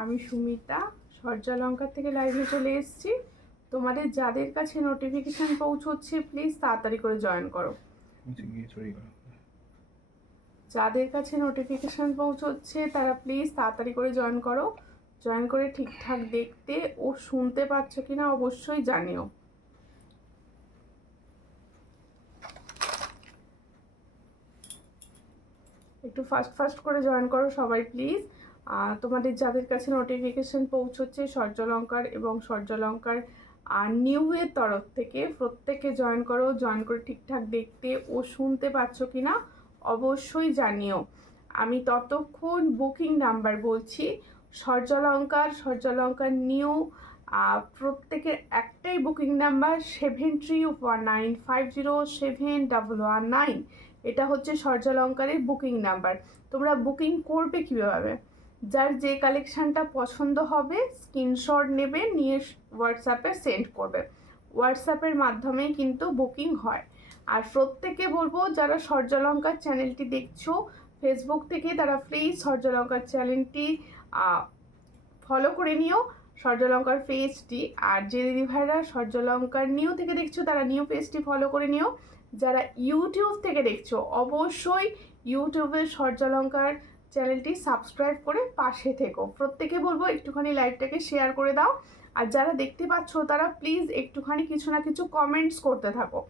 আমি সুমিতা সূর্যালঙ্কার থেকে লাইভে চলে এসেছি। তোমাদের যাদের কাছে নোটিফিকেশন পৌঁছচ্ছে প্লিজ তাড়াতাড়ি করে জয়েন করো। যাদের কাছে নোটিফিকেশন পৌঁছচ্ছে তারা প্লিজ তাড়াতাড়ি করে জয়েন করো। জয়েন করে ঠিকঠাক দেখতে ও শুনতে পাচ্ছ কিনা অবশ্যই জানিও। একটু ফাস্ট করে জয়েন করো সবাই প্লিজ। তোমাদের যাদের কাছে নোটিফিকেশন পৌঁছচ্ছে সূর্যালঙ্কার এবং সূর্যালঙ্কার নিউ এর তরফ থেকে প্রত্যেকে জয়েন করো। জয়েন করে ঠিকঠাক দেখতে ও শুনতে পাচ্ছ কিনা অবশ্যই জানিও। আমি ততক্ষণ বুকিং নাম্বার বলছি। সূর্যালঙ্কার নিউ প্রত্যেকের একটাই বুকিং নাম্বার 7319507119। এটা হচ্ছে সূর্যালঙ্কারের বুকিং নাম্বার। তোমরা বুকিং করবে কীভাবে? যার যে কালেকশানটা পছন্দ হবে স্ক্রিনশট নেবে, নিয়ে হোয়াটসঅ্যাপে সেন্ড করবে। হোয়াটসঅ্যাপের মাধ্যমেই কিন্তু বুকিং হয়। আর প্রত্যেকে বলবো যারা সূর্যালঙ্কার চ্যানেলটি দেখছো ফেসবুক থেকে তারা প্লিজ সূর্যালঙ্কার চ্যানেলটি ফলো করে নিও, সূর্যালঙ্কার পেজটি। আর যে দিদি ভাইরা সূর্যালঙ্কার নিউ থেকে দেখছো তারা নিউ পেজটি ফলো করে নিও। যারা ইউটিউব থেকে দেখছো অবশ্যই ইউটিউবের সূর্যালঙ্কার চ্যানেলটি সাবস্ক্রাইব করে পাশে থেকো। প্রত্যেকে বলবো একটুখানি লাইভটাকে শেয়ার করে দাও। আর যারা দেখতে পাচ্ছ তারা প্লিজ একটুখানি কিছু না কিছু কমেন্টস করতে থাকো।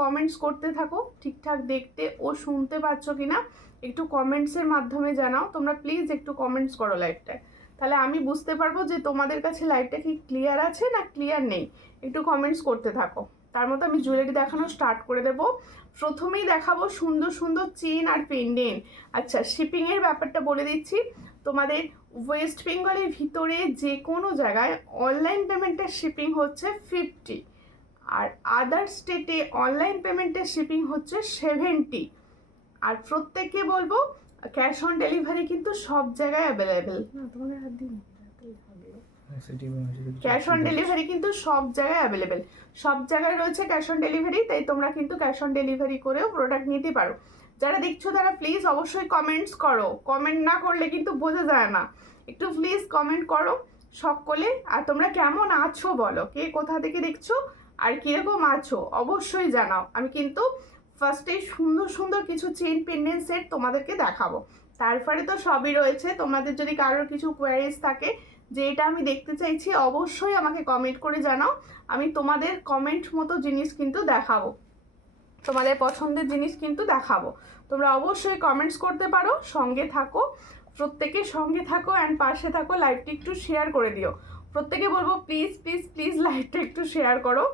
কমেন্টস করতে থাকো ঠিকঠাক দেখতে ও শুনতে পাচ্ছ কিনা একটু কমেন্টসের মাধ্যমে জানাও। তোমরা প্লিজ একটু কমেন্টস করো লাইভটায়, তাহলে আমি বুঝতে পারবো যে তোমাদের কাছে লাইভটা কি ক্লিয়ার আছে না ক্লিয়ার নেই। একটু কমেন্টস করতে থাকো। তার মতো আমি জুয়েলারি দেখানো স্টার্ট করে দেবো। প্রথমেই দেখাবো সুন্দর সুন্দর চেন আর পেন্ডেন্ট। আচ্ছা, শিপিংয়ের ব্যাপারটা বলে দিচ্ছি। তোমাদের ওয়েস্ট বেঙ্গলের ভিতরে যে কোনো জায়গায় অনলাইন পেমেন্টের শিপিং হচ্ছে 50, আর আদার স্টেটে অনলাইন পেমেন্টের শিপিং হচ্ছে 70। আর প্রত্যেককে বলবো ক্যাশ অন ডেলিভারি কিন্তু সব জায়গায় অ্যাভেলেবেল। ক্যাশ অন ডেলিভারি কিন্তু সব জায়গায় অ্যাভেলেবেল, সব জায়গায় রয়েছে ক্যাশ অন ডেলিভারি। তাই তোমরা কিন্তু ক্যাশ অন ডেলিভারি করেও প্রোডাক্ট নিতে পারো। যারা দেখছো তারা প্লিজ অবশ্যই কমেন্টস করো। কমেন্ট না করলে কিন্তু বোঝা যায় না। একটু প্লিজ কমেন্ট করো সকলে। আর তোমরা কেমন আছো বলো, কে কোথা থেকে দেখছো আর কীরকম আছো অবশ্যই জানাও। আমি কিন্তু ফার্স্টে সুন্দর সুন্দর কিছু চেন পেন্ডেন্ট সেট তোমাদেরকে দেখাবো। তারপরে তো সবই রয়েছে। তোমাদের যদি কারোর কিছু কোয়ারিজ থাকে যে এটা আমি দেখতে চাইছি অবশ্যই আমাকে কমেন্ট করে জানাও। আমি তোমাদের কমেন্ট মতো জিনিস কিন্তু দেখাবো, তোমাদের পছন্দের জিনিস কিন্তু দেখাবো। তোমরা অবশ্যই কমেন্টস করতে পারো। সঙ্গে থাকো, প্রত্যেকে সঙ্গে থাকো অ্যান্ড পাশে থাকো। লাইভটি একটু শেয়ার করে দিও। প্রত্যেকে বলবো প্লিজ প্লিজ প্লিজ লাইভটা একটু শেয়ার করো।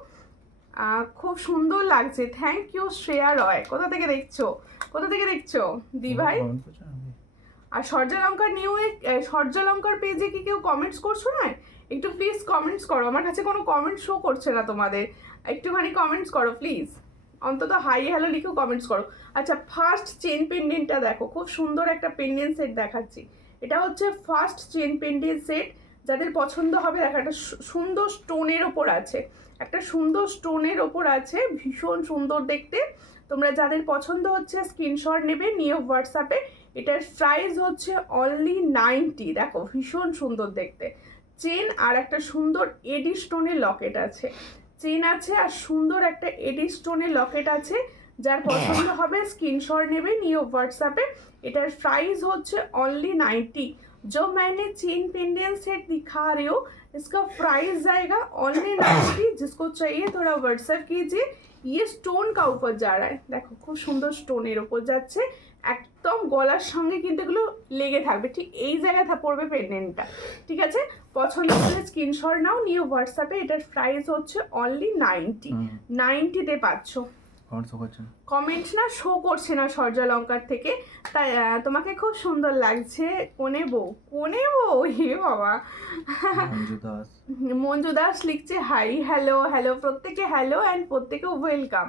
খুব সুন্দর লাগছে, থ্যাংক ইউ শ্রেয়া রয়। কোথা থেকে দেখছো দি ভাই? আর সূর্যালঙ্কার সূর্যালঙ্কার পেজে কি কেউ কমেন্টস করছো না? একটু প্লিজ কমেন্টস করো। আমার কাছে কোনো কমেন্ট শো করছে না তোমাদের। একটুখানি কমেন্টস করো প্লিজ, অন্তত হাই হ্যালো লিখেও কমেন্টস করো। আচ্ছা, ফার্স্ট চেন পেন্ডেন্টটা দেখো, খুব সুন্দর একটা পেন্ডেন্ট সেট দেখাচ্ছি। এটা হচ্ছে ফার্স্ট চেন পেন্ডেন্ট সেট। যাদের পছন্দ হবে দেখো, একটা সুন্দর স্টোনের ওপর আছে, ভীষণ সুন্দর দেখতে। তোমরা যাদের পছন্দ হচ্ছে স্ক্রিনশট নেবে, নিয়ে হোয়াটসঅ্যাপে। এটার প্রাইস হচ্ছে অনলি 90। দেখো ভীষণ সুন্দর দেখতে চেন, আর একটা সুন্দর এডি স্টোনের লকেট আছে। চেন আছে আর সুন্দর একটা এডি স্টোনের লকেট আছে। যার পছন্দ হবে স্ক্রিনশট নেবে, নিয়ে হোয়াটসঅ্যাপে। एटार प्राइस होच्छे ओनली 90। जो मैंने चेन पेंडेंट सेट दिखा रही हूँ इसका प्राइस जाएगा ओनली 90। जिसको चाहिए थोड़ा व्हाट्सएप कीजिए। ये स्टोन का ऊपर जा रहा है, देखो खूब सुंदर स्टोनेर ऊपर जाच्छे एकदम गलार संगे किन्तु एगुलो लेगे थाकबे ठीक এই জায়গায় পড়বে পেন্ডেন্টটা। ঠিক আছে, পছন্দ হলে স্ক্রিনশট নাও, নিয়ে হোয়াটসঅ্যাপে। এটার প্রাইস হচ্ছে অনলি 90 তে পাচ্ছো। কমেন্ট না শো করছে না সূর্যালঙ্কার থেকে, তাই তোমাকে খুব সুন্দর লাগছে। কোনে বউ হে বাবা। মঞ্জু দাস লিখছে হাই, হ্যালো হ্যালো, প্রত্যেকে হ্যালো অ্যান্ড প্রত্যেকে ওয়েলকাম।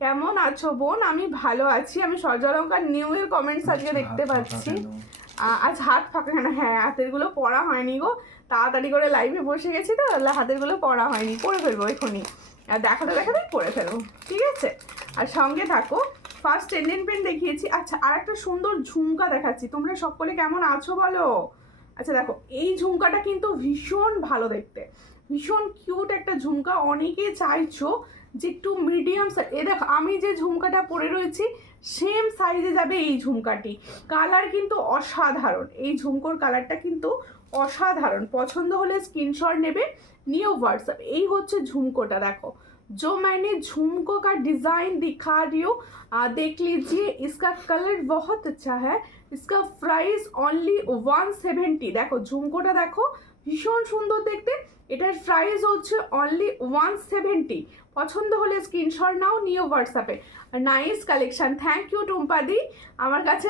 কেমন আছো বোন? আমি ভালো আছি। আমি সূর্যালঙ্কার নিউ এর কমেন্টস আজকে দেখতে পাচ্ছি। আজ হাত ফাঁকা কেন? হ্যাঁ, হাতেরগুলো পড়া হয়নি গো, তাড়াতাড়ি করে লাইভে বসে গেছি তো, হাতেরগুলো পড়া হয়নি। করে ফেলবো এখনই, দেখাতে করে ফেলবো। ঠিক আছে, আর সঙ্গে থাকো। ফার্স্ট টেন্ডেন পেন দেখিয়েছি। আচ্ছা, আর একটা সুন্দর ঝুমকা দেখাচ্ছি। তোমরা সকলে কেমন আছো বলো? আচ্ছা দেখো, এই ঝুমকাটা কিন্তু ভীষণ ভালো দেখতে, ভীষণ কিউট একটা ঝুমকা। অনেকে চাইছো যে একটু মিডিয়াম সাইজ, এ দেখো আমি যে ঝুমকাটা পরে রয়েছি সেম সাইজে যাবে এই ঝুমকাটি। কালার কিন্তু অসাধারণ, এই ঝুমকোর কালারটা কিন্তু অসাধারণ। পছন্দ হলে স্ক্রিনশট নেবে, নিয়ে হোয়াটসঅ্যাপ। এই হচ্ছে ঝুমকোটা, দেখো जो मैंने झुमको का डिज़ाइन दिखा रही हूँ, देख लीजिए, इसका कलर बहुत अच्छा है। इसका प्राइस ओनली 170। দেখো ঝুমকোটা দেখো ভীষণ সুন্দর দেখতে, এটার প্রাইস হচ্ছে অনলি 170। পছন্দ হলে স্ক্রিনশট নাও, নিও হোয়াটসঅ্যাপে। নাইস কালেকশন, থ্যাংক ইউ টুম্পাদি। আমার কাছে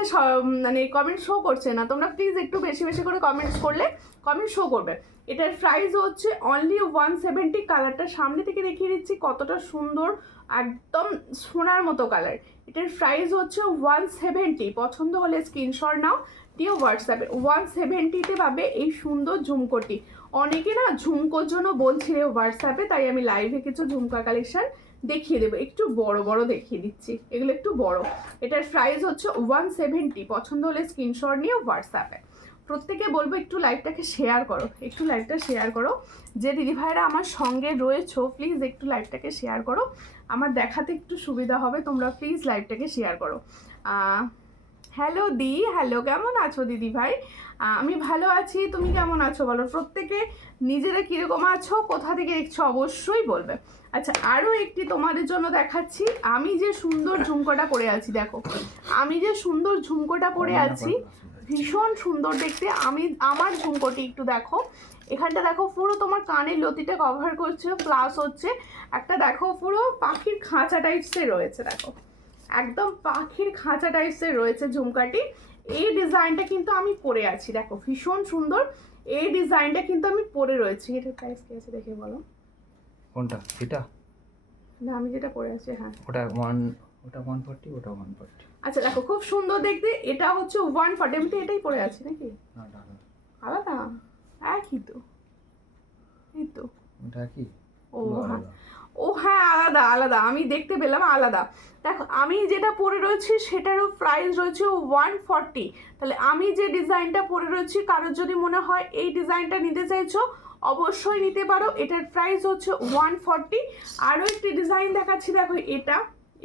মানে কমেন্ট শো করছে না, তোমরা প্লিজ একটু বেশি বেশি করে কমেন্টস করলে কমেন্ট শো করবে। এটার প্রাইস হচ্ছে অনলি 170। কালারটা সামনে থেকে দেখিয়ে দিচ্ছি কতটা সুন্দর, একদম সোনার মতো কালার। এটার প্রাইস হচ্ছে 170। পছন্দ হলে স্ক্রিনশট নাও, দিয়ে হোয়াটসঅ্যাপে। 170-তে পাবে এই সুন্দর ঝুমকোটি। অনেকে না ঝুমকোর জন্য বলছিলে হোয়াটসঅ্যাপে, তাই আমি লাইভে কিছু ঝুমকা কালেকশন দেখিয়ে দেবো, একটু বড় বড় দেখিয়ে দিচ্ছি, এগুলো একটু বড়। এটার প্রাইস হচ্ছে 170। পছন্দ হলে স্ক্রিনশট নিয়ে হোয়াটসঅ্যাপে। প্রত্যেকে বলবো একটু লাইভটাকে শেয়ার করো, একটু লাইভটা শেয়ার করো। যে দিদিভাইরা আমার সঙ্গে রয়েছো প্লিজ একটু লাইভটাকে শেয়ার করো, আমার দেখাতে একটু সুবিধা হবে। তোমরা প্লিজ লাইভটাকে শেয়ার করো। হ্যালো দি, হ্যালো, কেমন আছো দিদি ভাই? আমি ভালো আছি, তুমি কেমন আছো বলো? প্রত্যেকে নিজেরা কীরকম আছো, কোথা থেকে দেখছো অবশ্যই বলবে। আচ্ছা, আরও একটি তোমাদের জন্য দেখাচ্ছি। আমি যে সুন্দর ঝুমকোটা পরে আছি, দেখো আমি যে সুন্দর ঝুমকোটা পরে আছি, ভীষণ সুন্দর দেখতে। আমার ঝুমকোটি একটু দেখো, এখানটা দেখো পুরো তোমার কানের লতিটা কভার করছে, প্লাস হচ্ছে একটা দেখো পুরো পাখির খাঁচা টাইপসের রয়েছে, দেখো একদম পাখির খাঁচা টাইপসের রয়েছে ঝুমকাটি। এই ডিজাইনটা কিন্তু আমি পরে আছি, দেখো ভীষণ সুন্দর। এই ডিজাইনটা কিন্তু আমি পরে রয়েছি। এটার প্রাইস কি আছে দেখে বলো। কোনটা? এটা না, আমি যেটা পরে আছি, হ্যাঁ ওটা 140, ওটা 140। আচ্ছা দেখো খুব সুন্দর দেখতে, এটা হচ্ছে 140। আমি তো এটাই পরে আছি নাকি? আলাদা? একই তো, এই তো। এটা কি? ও হ্যাঁ, ও হ্যাঁ, আলাদা আলাদা, আমি দেখতে পেলাম আলাদা। দেখো আমি যেটা পরে রয়েছি সেটারও প্রাইস রয়েছে 140। তাহলে আমি যে ডিজাইনটা পরে রয়েছি, কারোর যদি মনে হয় এই ডিজাইনটা নিতে চাইছো অবশ্যই নিতে পারো। এটার প্রাইস হচ্ছে 140। আরও একটি ডিজাইন দেখাচ্ছি, দেখো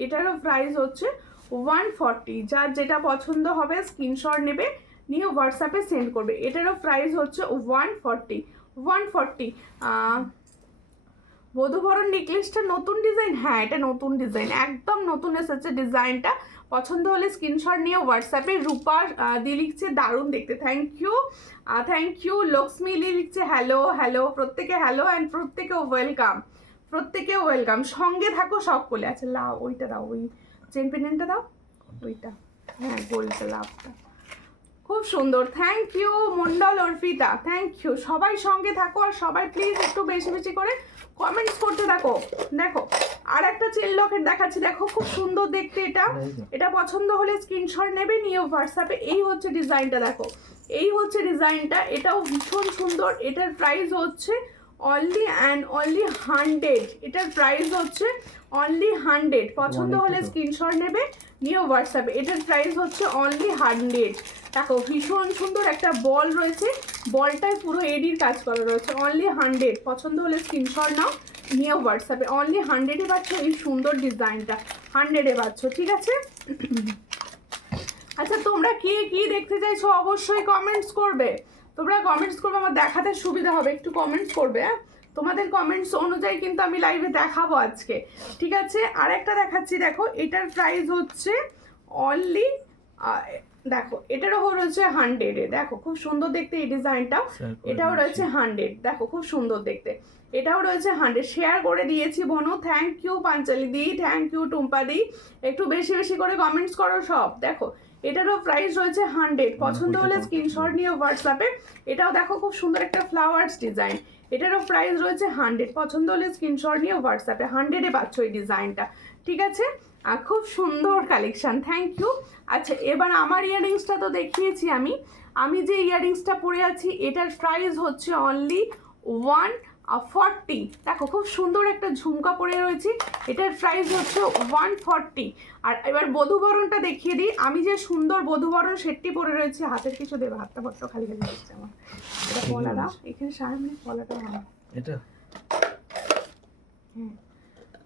এটারও প্রাইস হচ্ছে 140। যার যেটা পছন্দ হবে স্ক্রিনশট নেবে, নিয়ে হোয়াটসঅ্যাপে সেন্ড করবে। এটারও প্রাইস হচ্ছে 140। বধূবরণ নেকলেসটা নতুন ডিজাইন? হ্যাঁ, এটা নতুন ডিজাইন, একদম নতুন এসেছে ডিজাইনটা। পছন্দ হলে স্ক্রিনশট নিয়ে হোয়াটসঅ্যাপে। রূপা দি লিখছে দারুণ দেখতে, থ্যাংক ইউ। লক্ষ্মী লিখছে হ্যালো হ্যালো, প্রত্যেকে হ্যালো অ্যান্ড প্রত্যেকে ওয়েলকাম। সঙ্গে থাকো সকলে। আচ্ছা লাভ ওইটা দাও, ওই চেন পেন্ডেন্টটা দাও, ওইটা, হ্যাঁ গোল্ডটা, লাভটা খুব সুন্দর। Thank you Mondal Arpita, thank you. সবাই সঙ্গে থাকো, আর সবাই প্লিজ একটু বেশি বেশি করে কমেন্টস করতে থাকো। দেখো আর একটা চেন লকেট দেখাচ্ছি, দেখো খুব সুন্দর দেখতে। এটা পছন্দ হলে স্ক্রিনশট নেবে, নিয়ে হোয়াটসঅ্যাপে। এই হচ্ছে ডিজাইনটা, দেখো এই হচ্ছে ডিজাইনটা, এটাও ভীষণ সুন্দর। এটার প্রাইস হচ্ছে অনলি অ্যান্ড অনলি 100। এটার প্রাইস হচ্ছে অনলি 100। পছন্দ হলে স্ক্রিনশট নেবে, নিয়ে হোয়াটসঅ্যাপে। এটার প্রাইস হচ্ছে অনলি 100। দেখো ভীষণ সুন্দর একটা বল রয়েছে, বলটায় পুরো এডির কাজ করা রয়েছে। অনলি 100। পছন্দ হলে স্ক্রিনশট নাও, নিয়ে হোয়াটসঅ্যাপে। অনলি 100-এ পাচ্ছ এই সুন্দর ডিজাইনটা, 100-এ পাচ্ছ, ঠিক আছে? আচ্ছা তোমরা কে কি দেখতে চাইছো অবশ্যই কমেন্টস করবে। আমার দেখাতে সুবিধা হবে, একটু কমেন্টস করবে। হ্যাঁ, তোমাদের কমেন্টস অনুযায়ী কিন্তু আমি লাইভে দেখাবো আজকে, ঠিক আছে? আর একটা দেখাচ্ছি, দেখো এটার প্রাইস হচ্ছে অনলি, দেখো এটারও রয়েছে 100-এ। দেখো খুব সুন্দর দেখতে এই ডিজাইনটাও, এটাও রয়েছে 100। দেখো খুব সুন্দর দেখতে, এটাও রয়েছে 100। শেয়ার করে দিয়েছি বনু, থ্যাংক ইউ পাঞ্চালি দি, থ্যাংক ইউ টুম্পা দি। একটু বেশি বেশি করে কমেন্টস করো সব। দেখো এটারও প্রাইস রয়েছে 100। পছন্দ হলে স্ক্রিনশট নিয়ে হোয়াটসঅ্যাপে। এটাও দেখো খুব সুন্দর একটা ফ্লাওয়ার্স ডিজাইন, এটারও প্রাইস রয়েছে 100। পছন্দ হলে স্ক্রিনশট নিয়ে হোয়াটসঅ্যাপে। 100-এ পাচ্ছ এই ডিজাইনটা, ঠিক আছে? খুব সুন্দর কালেকশান, থ্যাংক ইউ। আচ্ছা এবার আমার ইয়াররিংসটা তো দেখিয়েছি আমি যে ইয়াররিংসটা পরে আছি এটার প্রাইস হচ্ছে অনলি 40। দেখো খুব সুন্দর একটা ঝুমকা পরে রয়েছে, এটার প্রাইস হচ্ছে 140। আর এবার বধূবরণটা দেখিয়ে দিই, আমি যে সুন্দর বধূবরণ সেটটি পরে রয়েছে, হাতের কিছু দেবে, হাতটা বড্ড খালি খালি দিচ্ছে আমার। এটা পলা দাও, এখানে সামনে পলাটা ভালো। এটা হ্যাঁ,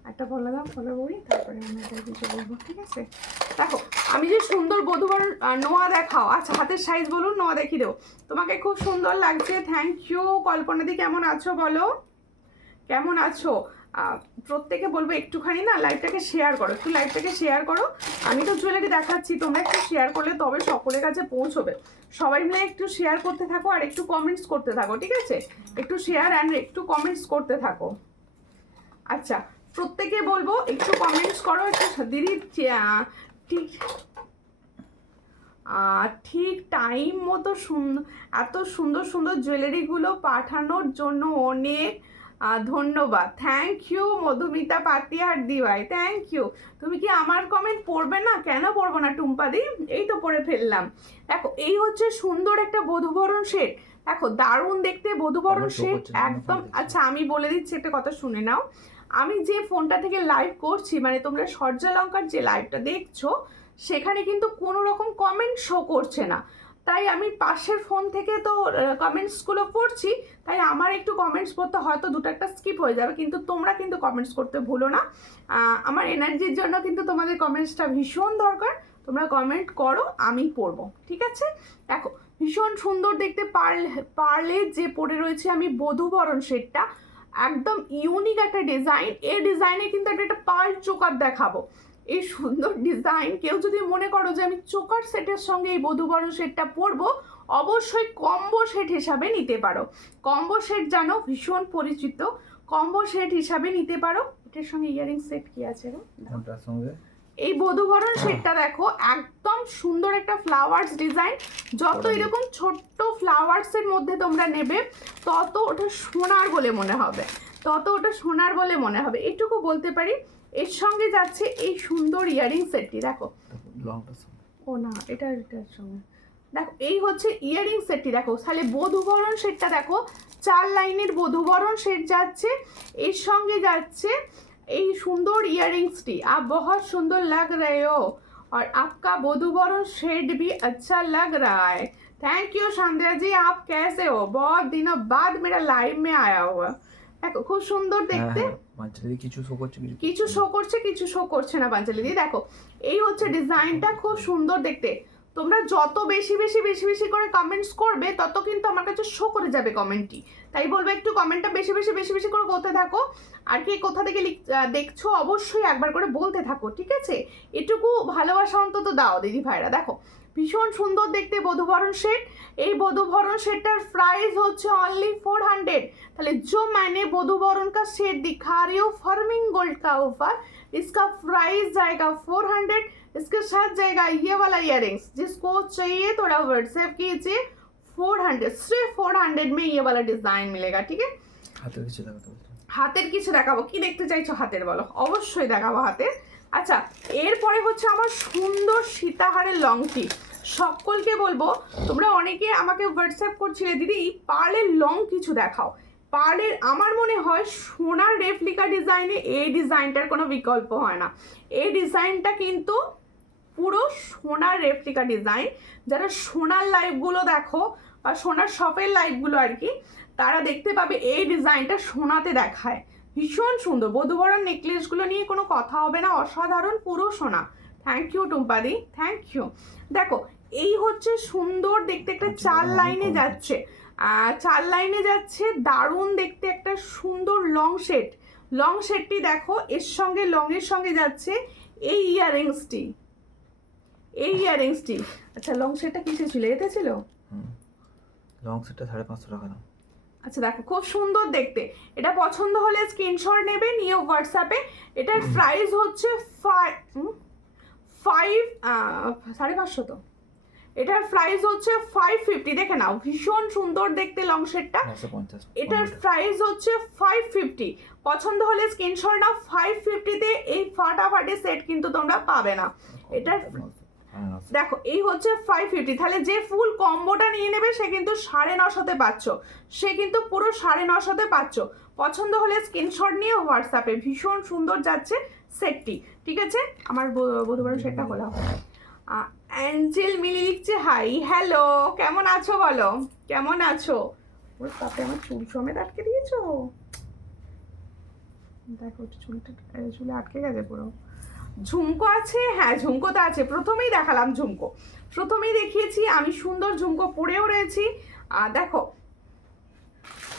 একটা পলা দাও, পলা বই, তারপরে আমি এটা কিছু বলবো, ঠিক আছে? দেখো আমি যে সুন্দর বধূবরণ, নোয়া দেখাও। আচ্ছা হাতের সাইজ বলুন, নোয়া দেখিয়ে দেবো। তোমাকে খুব সুন্দর লাগছে, থ্যাংক ইউ। কল্পনাদি কেমন আছো বলো, কেমন আছো? প্রত্যেকে বলবো একটুখানি না লাইভটাকে শেয়ার করো, একটু লাইভটাকে শেয়ার করো। আমি তো জুয়েলারি দেখাচ্ছি, তোমরা একটু শেয়ার করলে তবে সকলের কাছে পৌঁছবে। সবাই মিলে একটু শেয়ার করতে থাকো আর একটু কমেন্টস করতে থাকো, ঠিক আছে? একটু শেয়ার অ্যান্ড একটু কমেন্টস করতে থাকো। আচ্ছা প্রত্যেকে বলবো একটু কমেন্টস করো, একটু দিদি ঠিক ঠিক টাইম মতো এত সুন্দর সুন্দর জুয়েলারিগুলো পাঠানোর জন্য অনেক ধন্যবাদ। থ্যাংক ইউ মধুমিতা পাতিয়ার দিভাই, থ্যাংক ইউ। তুমি কি আমার কমেন্ট পড়বে না? কেন পড়বো না টুম্পাদি, এই তো পড়ে ফেললাম। দেখো এই হচ্ছে সুন্দর একটা বধূবরণ সেট, দেখো দারুণ দেখতে বধূবরণ সেট একদম। আচ্ছা আমি বলে দিচ্ছি একটা কথা শুনে নাও, আমি যে ফোনটা থেকে লাইভ করছি, মানে তোমরা সূর্যালঙ্কার যে লাইভটা দেখছো সেখানে কিন্তু কোনো রকম কমেন্ট শো করছে না, তাই আমি পাশের ফোন থেকে তো কমেন্টসগুলো পড়ছি, তাই আমার একটু কমেন্টস পড়তে হয়তো দুটো একটা স্কিপ হয়ে যাবে, কিন্তু তোমরা কিন্তু কমেন্টস করতে ভুলো না। আমার এনার্জির জন্য কিন্তু তোমাদের কমেন্টসটা ভীষণ দরকার, তোমরা কমেন্ট করো, আমি পড়বো, ঠিক আছে? দেখো ভীষণ সুন্দর দেখতে পার্লে যে পড়ে রয়েছে আমি বধূবরণ সেটটা, একদম ইউনিক একটা ডিজাইন। এই ডিজাইনে কিন্তু একটা পার্ল চোকার দেখাবো। এই সুন্দর ডিজাইন, কেউ যদি মনে করো যে আমি চোকার সেটের সঙ্গে এই বধূবরণ সেটটা পরবো, অবশ্যই কম্বো সেট হিসাবে নিতে পারো। কম্বো সেট জানো ভীষণ পরিচিত, কম্বো সেট হিসাবে নিতে পারো। এটার সঙ্গে ইয়ারিং সেট কি আছে গো? কোনটার সঙ্গে? এই বধূবরণ সেটটা দেখো একদম সুন্দর একটা ফ্লাওয়ার্স ডিজাইন, যত এরকম ছোট্ট ফ্লাওয়ার্সের মধ্যে তোমরা নেবে তত ওটা সোনার বলে মনে হবে, তত ওটা সোনার বলে মনে হবে, এটুকু বলতে পারি। এর সঙ্গে যাচ্ছে এই সুন্দর ইয়ারিং সেটটি, দেখো ও না এটার সঙ্গে দেখো এই হচ্ছে ইয়ারিং সেটটি, দেখো তাহলে বধূবরণ সেটটা দেখো 4 লাইনের বধূবরণ সেট যাচ্ছে, এর সঙ্গে যাচ্ছে এই সুন্দর इयररिंग्स आप बहुत सुंदर लग रहे हो और आपका वधूवरण शेड भी अच्छा लग रहा है। थैंक यू संध्या जी, आप कैसे हो? बहुत दिनों बाद मेरा लाइव में आया हुआ। দেখো খুব সুন্দর দেখতে, পাঞ্চালি কিছু শো করছে, কিছু শো করছে, কিছু শো করছে না পাঞ্চালি দি। দেখো এই হচ্ছে ডিজাইনটা, খুব সুন্দর দেখতে। তোমরা যত বেশি বেশি বেশি বেশি করে কমেন্টস করবে তত কিন্তু আমার কাছে শো করে যাবে কমেন্টটি, তাই বলবো একটু কমেন্টটা বেশি বেশি বেশি বেশি করে করতে থাকো। আর কি কোথা থেকে দেখছো অবশ্যই একবার করে বলতে থাকো, ঠিক আছে? এটুকু ভালোবাসা অন্তত দাও দিদি ভাইরা। দেখো ভীষণ সুন্দর দেখতে বধূবরণ সেট, এই বধূবরণ সেটটার প্রাইস হচ্ছে অনলি 400। তাহলে जो मैंने वधूवरण का सेट दिखा रही हूँ फर्मिंग गोल्ड का ऊपर, इसका प्राइस जाएगा 400। इसके साथ जाएगा ये वाला इयररिंग्स, जिसको चाहिए थोड़ा व्हाट्सएप कीजिए। 400, सिर्फ 400 में ये वाला डिजाइन मिलेगा, ठीक है? হাতের কিছু দেখাতে বলছো? হাতের কিছু দেখাবো, কি দেখতে চাইছো হাতের বলো? অবশ্যই দেখাবো হাতের। আচ্ছা এরপরে হচ্ছে আমার সুন্দর সীতাহারের লংটি। সকলকে বলবো, তোমরা অনেকে আমাকে হোয়াটসঅ্যাপ করছিলে দিদি পার্লের লং কিছু দেখাও। পার্লের আমার মনে হয় সোনার রেপ্লিকা ডিজাইনে এই ডিজাইনটার কোনো বিকল্প হয় না। এই ডিজাইনটা কিন্তু পুরো সোনার রেপ্লিকা ডিজাইন। যারা সোনার লাইভগুলো দেখো বা সোনার শপের লাইভগুলো আর কি, তারা দেখতে পাবে এই ডিজাইনটা সোনাতে দেখায়, ভীষণ সুন্দর। বধূবরণ নেকলেসগুলো নিয়ে কোনো কথা হবে না, অসাধারণ পুরো সোনা। থ্যাংক ইউ টুম্পাদি, থ্যাংক ইউ। দেখো এই হচ্ছে সুন্দর দেখতে একটা 4 লাইনে যাচ্ছে, 4 লাইনে যাচ্ছে, দারুণ দেখতে একটা সুন্দর লং সেট। লং সেটটি দেখো, এর সঙ্গে লংয়ের সঙ্গে যাচ্ছে এই ইয়াররিংসটি, এই ইয়াররিংসটি। আচ্ছা লং সেটটা কিসে ছিল? এতে ছিল? লং সেটটা 550 টাকা দাম। আচ্ছা দেখো খুব সুন্দর দেখতে, এটা পছন্দ হলে স্ক্রিনশট নেবে, নিয়ে হোয়াটসঅ্যাপে। এটার প্রাইস হচ্ছে 550 তো, এটার প্রাইস হচ্ছে 550। দেখে নাও ভীষণ সুন্দর দেখতে লং সেটটা, এটার প্রাইস হচ্ছে 550। পছন্দ হলে স্ক্রিনশট নাও। 550 তে এই ফাটাফাটি সেট কিন্তু তোমরা পাবে না। এটার দেখো এই হচ্ছে 550, তাহলে যে ফুল কম্বোটা নিয়ে নেবে সে কিন্তু 950-তে পাচ্ছ, সে কিন্তু পুরো 950-তে পাচ্ছ। পছন্দ হলে স্ক্রিনশট নিয়ে হোয়াটসঅ্যাপে, ভীষণ সুন্দর যাচ্ছে সেটটি। ঠিক আছে, আমার বধুবার সেটটা হলো। অ্যাঞ্জেল মিলি লিখছে হাই, হ্যালো, কেমন আছো বলো, কেমন আছো? ওর তাতে আমার চুল সমেত আটকে দিয়েছো, দেখো চুলে আটকে গেছে পুরো। ঝুমকো আছে, হ্যাঁ ঝুমকো তো আছে, প্রথমেই দেখালাম ঝুমকো, প্রথমেই দেখিয়েছি আমি সুন্দর ঝুমকো পরেও রয়েছি। দেখো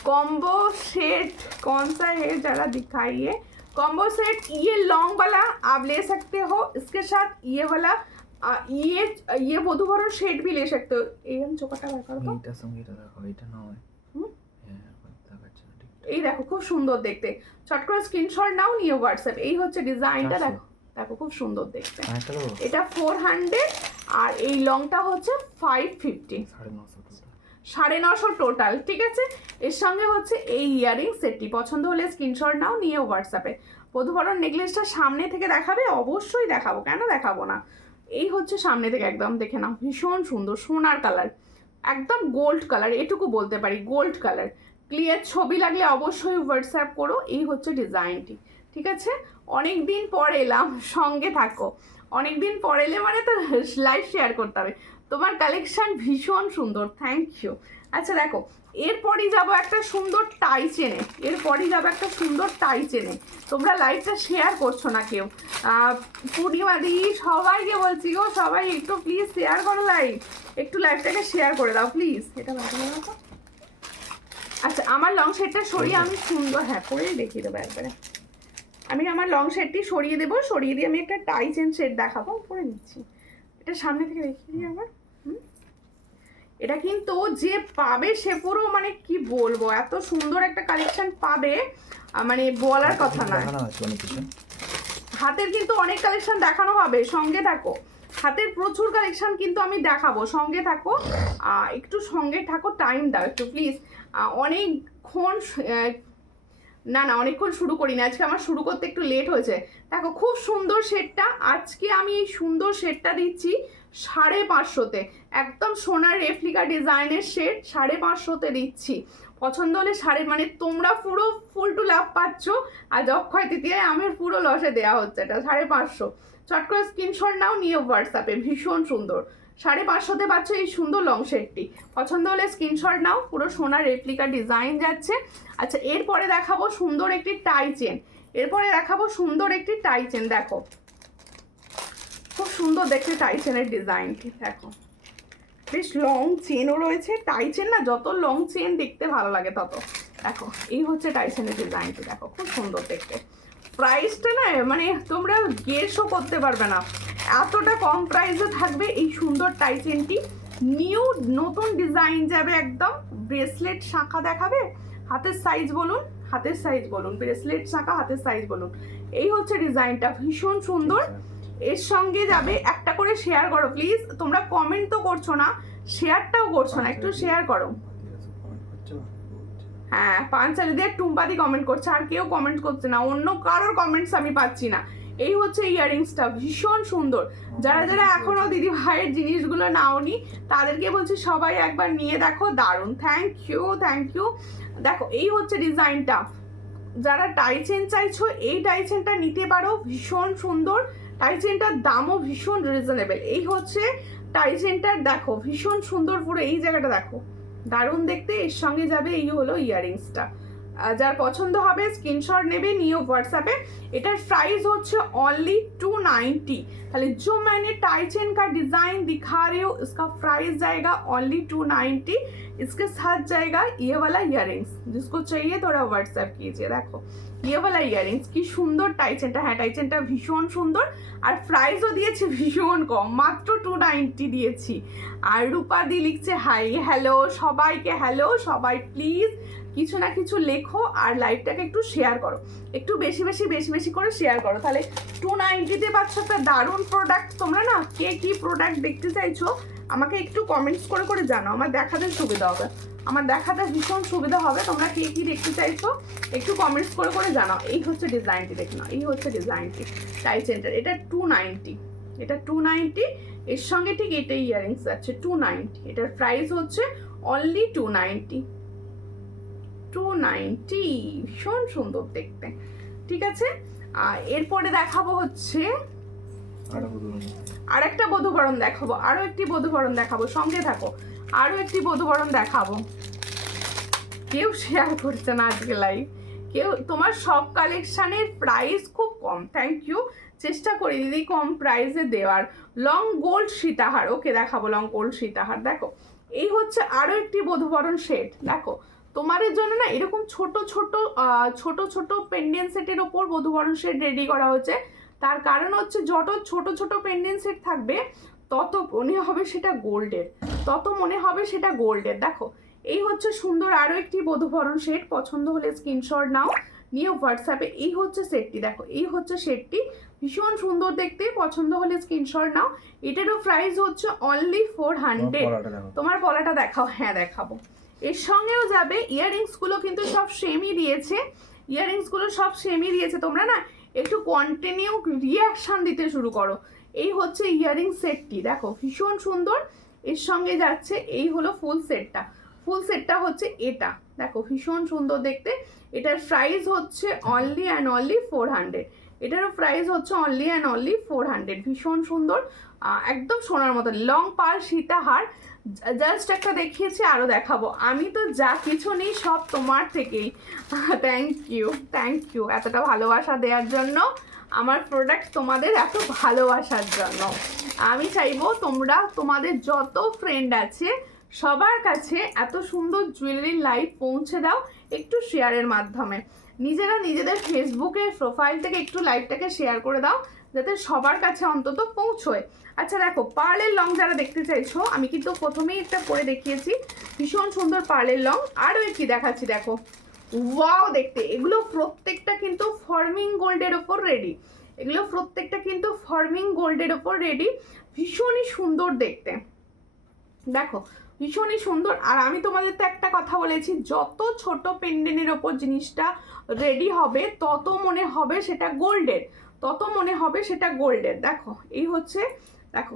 कॉम्बो सेट कौन सा है जरा दिखाइए। कॉम्बो सेट ये लॉन्ग वाला आप ले सकते हो, इसके साथ ये वाला ये বধূবরণ সেট भी ले सकते हो। এই আমি চোকাটা বার করো তো, এইটার সঙ্গে এটা দেখো, এটা নয়। এই দেখো খুব সুন্দর দেখতে, চট করে স্ক্রিনশট নাও, নিয়ে হোয়াটসঅ্যাপ। এই হচ্ছে ডিজাইনটা, দেখো দেখো খুব সুন্দর দেখতে। এটা 400 আর এই লংটা হচ্ছে 550, 950 টোটাল। ঠিক আছে, এর সঙ্গে হচ্ছে এই ইয়ারিং সেটটি, পছন্দ হলে স্ক্রিনশট নাও, নিয়ে হোয়াটসঅ্যাপে। বধূবরণ নেকলেসটা সামনে থেকে দেখাবে, অবশ্যই দেখাবো, কেন দেখাবো না। এই হচ্ছে সামনে থেকে একদম দেখে নাও, ভীষণ সুন্দর সোনার কালার, একদম গোল্ড কালার, এটুকু বলতে পারি গোল্ড কালার। ক্লিয়ার ছবি লাগলে অবশ্যই হোয়াটসঅ্যাপ করো। এই হচ্ছে ডিজাইনটি। ঠিক আছে, অনেক দিন পর এলাম, সঙ্গে থাকো। অনেক দিন পর এলে মানে তো লাইভ শেয়ার করতে হবে। তোমার কালেকশন ভীষণ সুন্দর, থ্যাংক ইউ। আচ্ছা দেখো, এরপরই যাবো একটা সুন্দর টাই চেনে, এরপরই যাবো একটা সুন্দর টাই চেনে। তোমরা লাইভটা শেয়ার করছো না কেউ, পূর্ণিমা দি সবাইকে বলছি গো, সবাই একটু প্লিজ শেয়ার করো লাইভ, একটু লাইভটাকে শেয়ার করে দাও প্লিজ। এটা ভালো লাগো। আচ্ছা আমার লং শেডটা সরিয়ে আমি সুন্দর, হ্যাঁ পরেই দেখিয়ে দেবো একবারে। আমি আমার লং শেডটি সরিয়ে দেবো, সরিয়ে দিয়ে আমি একটা টাই চেন শেড দেখাবো, পরে নিচ্ছি। এটা সামনে থেকে দেখিয়ে দিই আমার। এটা কিন্তু যে পাবে সে পুরো মানে কি বলবো, এত সুন্দর একটা কালেকশন পাবে, মানে বলার কথা না। হাতের কিন্তু অনেক কালেকশন দেখানো হবে, সঙ্গে থাকো। হাতের প্রচুর কালেকশন কিন্তু আমি দেখাবো, সঙ্গে থাকো, একটু সঙ্গে থাকো, টাইম দাও একটু প্লিজ। অনেকক্ষণ না অনেকক্ষণ শুরু করি না, আজকে আমার শুরু করতে একটু লেট হয়েছে। দেখো খুব সুন্দর শেডটা, আজকে আমি এই সুন্দর শেডটা দিচ্ছি 550-তে, একদম সোনার রেপ্লিকা ডিজাইনের শেড 550-তে দিচ্ছি। পছন্দ হলে মানে তোমরা পুরো ফুল টু লাভ পাচ্ছ, আর অক্ষয় তৃতীয়ায় আমার পুরো লসে দেওয়া হচ্ছে। এটা 550, চট করে স্ক্রিনশট নাও, নিয়ে হোয়াটসঅ্যাপে, ভীষণ সুন্দর 550-তে পাচ্ছ এই সুন্দর লং শেডটি। পছন্দ হলে স্ক্রিনশট নাও, পুরো সোনার রেপ্লিকা ডিজাইন যাচ্ছে। আচ্ছা এরপরে দেখাবো সুন্দর একটি টাই চেন, এরপরে দেখাবো সুন্দর একটি টাই চেন। দেখো খুব সুন্দর দেখতে টাই চেনের ডিজাইনটি, দেখো বেশ লং চেনও রয়েছে। টাই চেন না, যত লং চেন দেখতে ভালো লাগে তত। দেখো এই হচ্ছে টাই চেনের ডিজাইনটি, দেখো খুব সুন্দর দেখতে। প্রাইসটা না মানে তোমরা গেসও করতে পারবে না, এতটা কম প্রাইসে থাকবে এই সুন্দর টাই চেনটি। নিউ নতুন ডিজাইন যাবে একদম। ব্রেসলেট শাঁখা দেখাবে, হাতের সাইজ বলুন, হাতের সাইজ বলুন, ব্রেসলেট শাঁখা হাতের সাইজ বলুন। এই হচ্ছে ডিজাইনটা, ভীষণ সুন্দর। এর সঙ্গে যাবে একটা করে শেয়ার করো প্লিজ, তোমরা কমেন্ট তো করছো না, শেয়ারটাও করছো না, একটু শেয়ার করো। হ্যাঁ পাঞ্চালি দিয়ে টুম্পাদি কমেন্ট করছে, আর কেউ কমেন্ট করছে না, অন্য কারোর কমেন্টস আমি পাচ্ছি না। এই হচ্ছে ইয়াররিংসটা, ভীষণ সুন্দর। যারা যারা এখনো দিদি ভাইয়ের জিনিসগুলো নাওনি তাদেরকে বলছি সবাই একবার নিয়ে দেখো, দারুণ। Thank you, thank you. দেখো এই হচ্ছে ডিজাইনটা, যারা টাই চেন চাইছো এই টাই চেনটা নিতে পারো, ভীষণ সুন্দর। টাই চেনটার দামও ভীষণ রিজনেবল। এই হচ্ছে টাই চেনটার, দেখো ভীষণ সুন্দর, পুরো এই জায়গাটা দেখো দারুণ দেখতে। এর সঙ্গে যাবে এই হলো ইয়াররিংসটা, যার পছন্দ হবে স্ক্রিনশট নেবে, নিয়ে হোয়াটসঅ্যাপে। এটার প্রাइस হচ্ছে অনলি 290। তাহলে जो मैंने टाई चेन का डिज़ाइन दिखा रही हूँ इसका प्राइस जाएगा ओनली 290। इसके साथ जाएगा ये वाला ইয়াররিংস, जिसको चाहिए थोड़ा व्हाट्सएप कीजिए। देखो ये वाला ইয়াররিংস কি সুন্দর টাই চেনটা, হ্যাঁ টাই চেনটা ভীষণ সুন্দর, আর প্রাইসও দিয়েছি ভীষণ কম, মাত্র 290 দিয়েছি। আর রূপাদি লিখছে হাই, হ্যালো সবাইকে, হ্যালো সবাই প্লিজ কিছু না কিছু লেখো, আর লাইভটাকে একটু শেয়ার করো, একটু বেশি বেশি বেশি বেশি করে শেয়ার করো। তাহলে 290-তে পাচ্ছ একটা দারুণ প্রোডাক্ট। তোমরা না কে কী প্রোডাক্ট দেখতে চাইছো আমাকে একটু কমেন্টস করে করে জানাও, আমার দেখাতে সুবিধা হবে, আমার দেখাতে ভীষণ সুবিধা হবে। তোমরা কে কী দেখতে চাইছো একটু কমেন্টস করে করে জানাও। এই হচ্ছে ডিজাইনটি, দেখো না এই হচ্ছে ডিজাইনটি টাই চেনটার। এটা 290, এটা 290। এর সঙ্গে ঠিক এটা ইয়ারিংস আছে 290, এটার প্রাইস হচ্ছে অনলি 290, 290, ভীষণ সুন্দর দেখতে। ঠিক আছে, এরপরে দেখাবো হচ্ছে আর একটা বধূবরণ দেখাবো, আরো একটি বধূবরণ দেখাবো, সঙ্গে থাকো, আরো একটি বধূবরণ দেখাবো। কেউ শেয়ার করছে না আজকে লাইভ, কেউ। তোমার সব কালেকশনের প্রাইস খুব কম, থ্যাংক ইউ, চেষ্টা করি দিদি কম প্রাইসে দেওয়ার। লং গোল্ড সীতাহার, ওকে দেখাবো লং গোল্ড সীতাহার। দেখো এই হচ্ছে আরো একটি বধূবরণ সেট। দেখো তোমাদের জন্য না এরকম ছোট ছোট পেন্ডেন্ট সেটের ওপর বধূবরণ সেট রেডি করা হচ্ছে। তার কারণ হচ্ছে যত ছোট ছোট পেন্ডেন্ট সেট থাকবে তত মনে হবে সেটা গোল্ডের, তত মনে হবে সেটা গোল্ডের। দেখো এই হচ্ছে সুন্দর আরো একটি বধূবরণ সেট, পছন্দ হলে স্ক্রিনশট নাও, নিয়ে হোয়াটসঅ্যাপে। এই হচ্ছে সেটটি, দেখো এই হচ্ছে সেটটি, ভীষণ সুন্দর দেখতে, পছন্দ হলে স্ক্রিনশট নাও। এটারও প্রাইস হচ্ছে অনলি 400। তোমার পলাটা দেখাও, হ্যাঁ দেখাবো। এর সঙ্গেও যাবে ইয়াররিংসগুলো কিন্তু সব সেমই দিয়েছে, ইয়াররিংসগুলো সব সেমই দিয়েছে। তোমরা না একটু কন্টিনিউ রিয়াকশন দিতে শুরু করো। এই হচ্ছে ইয়াররিং সেটটি, দেখো ভীষণ সুন্দর। এর সঙ্গে যাচ্ছে এই হলো ফুল সেটটা, ফুল সেটটা হচ্ছে এটা, দেখো ভীষণ সুন্দর দেখতে। এটার প্রাইস হচ্ছে অনলি অ্যান্ড অনলি 400, এটারও প্রাইস হচ্ছে অনলি অ্যান্ড অনলি 400, ভীষণ সুন্দর, একদম সোনার মতো লং পাল সীতাহার। জাস্ট একটা দেখিয়েছি, আরও দেখাবো। আমি তো যা কিছু নেই সব তোমার থেকেই, থ্যাংক ইউ, থ্যাংক ইউ এতটা ভালোবাসা দেওয়ার জন্য, আমার প্রোডাক্ট তোমাদের এত ভালোবাসার জন্য। আমি চাইবো তোমরা তোমাদের যত ফ্রেন্ড আছে সবার কাছে এত সুন্দর জুয়েলারি লাইভ পৌঁছে দাও একটু শেয়ারের মাধ্যমে। নিজেরা নিজেদের ফেসবুকের প্রোফাইল থেকে একটু লাইভটাকে শেয়ার করে দাও যাতে সবার কাছে অন্তত পৌঁছয়। আচ্ছা দেখো পার্লের লং যারা দেখতে চাইছো, আমি কিন্তু প্রথমেই একটা পরে দেখিয়েছি, ভীষণ সুন্দর পার্লের লং। আরও একটি দেখাচ্ছি, দেখো ওয়াও দেখতে, এগুলো প্রত্যেকটা কিন্তু ফর্মিং গোল্ডের ওপর রেডি, এগুলো প্রত্যেকটা কিন্তু ফর্মিং গোল্ডের ওপর রেডি, ভীষণই সুন্দর দেখতে, দেখো ভীষণই সুন্দর। আর আমি তোমাদের তো একটা কথা বলেছি, যত ছোট পেন্ডেন্টের ওপর জিনিসটা রেডি হবে তত মনে হবে সেটা গোল্ডের, তত মনে হবে সেটা গোল্ডের। দেখো এই হচ্ছে, দেখো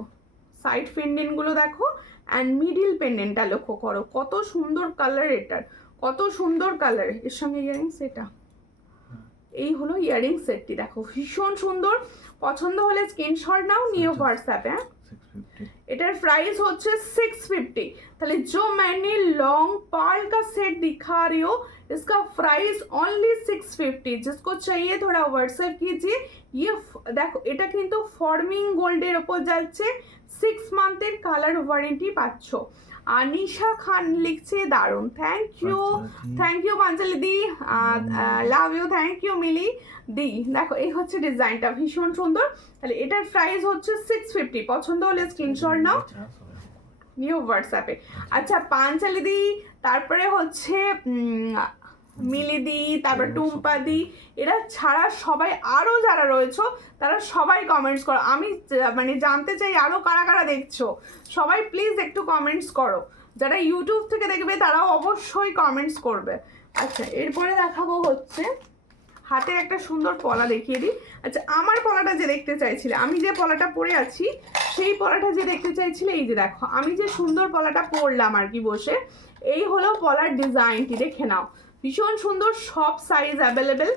সাইড পেন্ডেন্টগুলো দেখো, অ্যান্ড মিডিল পেন্ডেন্টটা লক্ষ্য করো, কত সুন্দর কালার এটার, কত সুন্দর কালার। এর সঙ্গে ইয়ারিংস এটা, এই হলো ইয়ারিং সেটটি, দেখো ভীষণ সুন্দর, পছন্দ হলে স্ক্রিনশট নাও, নিও হোয়াটসঅ্যাপে। হ্যাঁ এটার प्राइस হচ্ছে 650। তাহলে जो मैंने लॉन्ग पार्ल का सेट दिखा रही हो इसका प्राइस ओनली 650। जिसको चाहिए थोड़ा व्हाट्सएप कीजिए। ये देखो এটা কিন্তু ফর্মিং গোল্ডের উপর যাচ্ছে, 6 মান্থের কালার ওয়ারেন্টি পাচ্ছ। আনিশা খান লিখছে দারুন, থ্যাংক ইউ পাঞ্চালি দি, love you, thank you Mili দি। দেখো এই হচ্ছে ডিজাইনটা, ভীষণ সুন্দর। তাহলে এটার প্রাইস হচ্ছে 650, পছন্দ হলে স্ক্রিনশট নাও, নিউ হোয়াটসঅ্যাপে। আচ্ছা পাঞ্চালি দি, তারপরে হচ্ছে মিলি দি, তারপর টুম্পা দি, এরা ছাড়া সবাই আরও যারা রয়েছে তারা সবাই কমেন্টস করো। আমি মানে জানতে চাই আরও কারা কারা দেখছো, সবাই প্লিজ একটু কমেন্টস করো। যারা ইউটিউব থেকে দেখবে তারাও অবশ্যই কমেন্টস করবে। আচ্ছা এরপরে দেখাবো হচ্ছে হাতে একটা সুন্দর পলা দেখিয়ে দিই। আচ্ছা আমার পলাটা যে দেখতে চাইছিলে, আমি যে পলাটা পরে আছি সেই পলাটা যে দেখতে চাইছিলে, এই যে দেখো আমি যে সুন্দর পলাটা পরলাম আর কি বসে, এই হলো পলার ডিজাইনটি, দেখে নাও ভীষণ সুন্দর, সব সাইজ অ্যাভেলেবেল,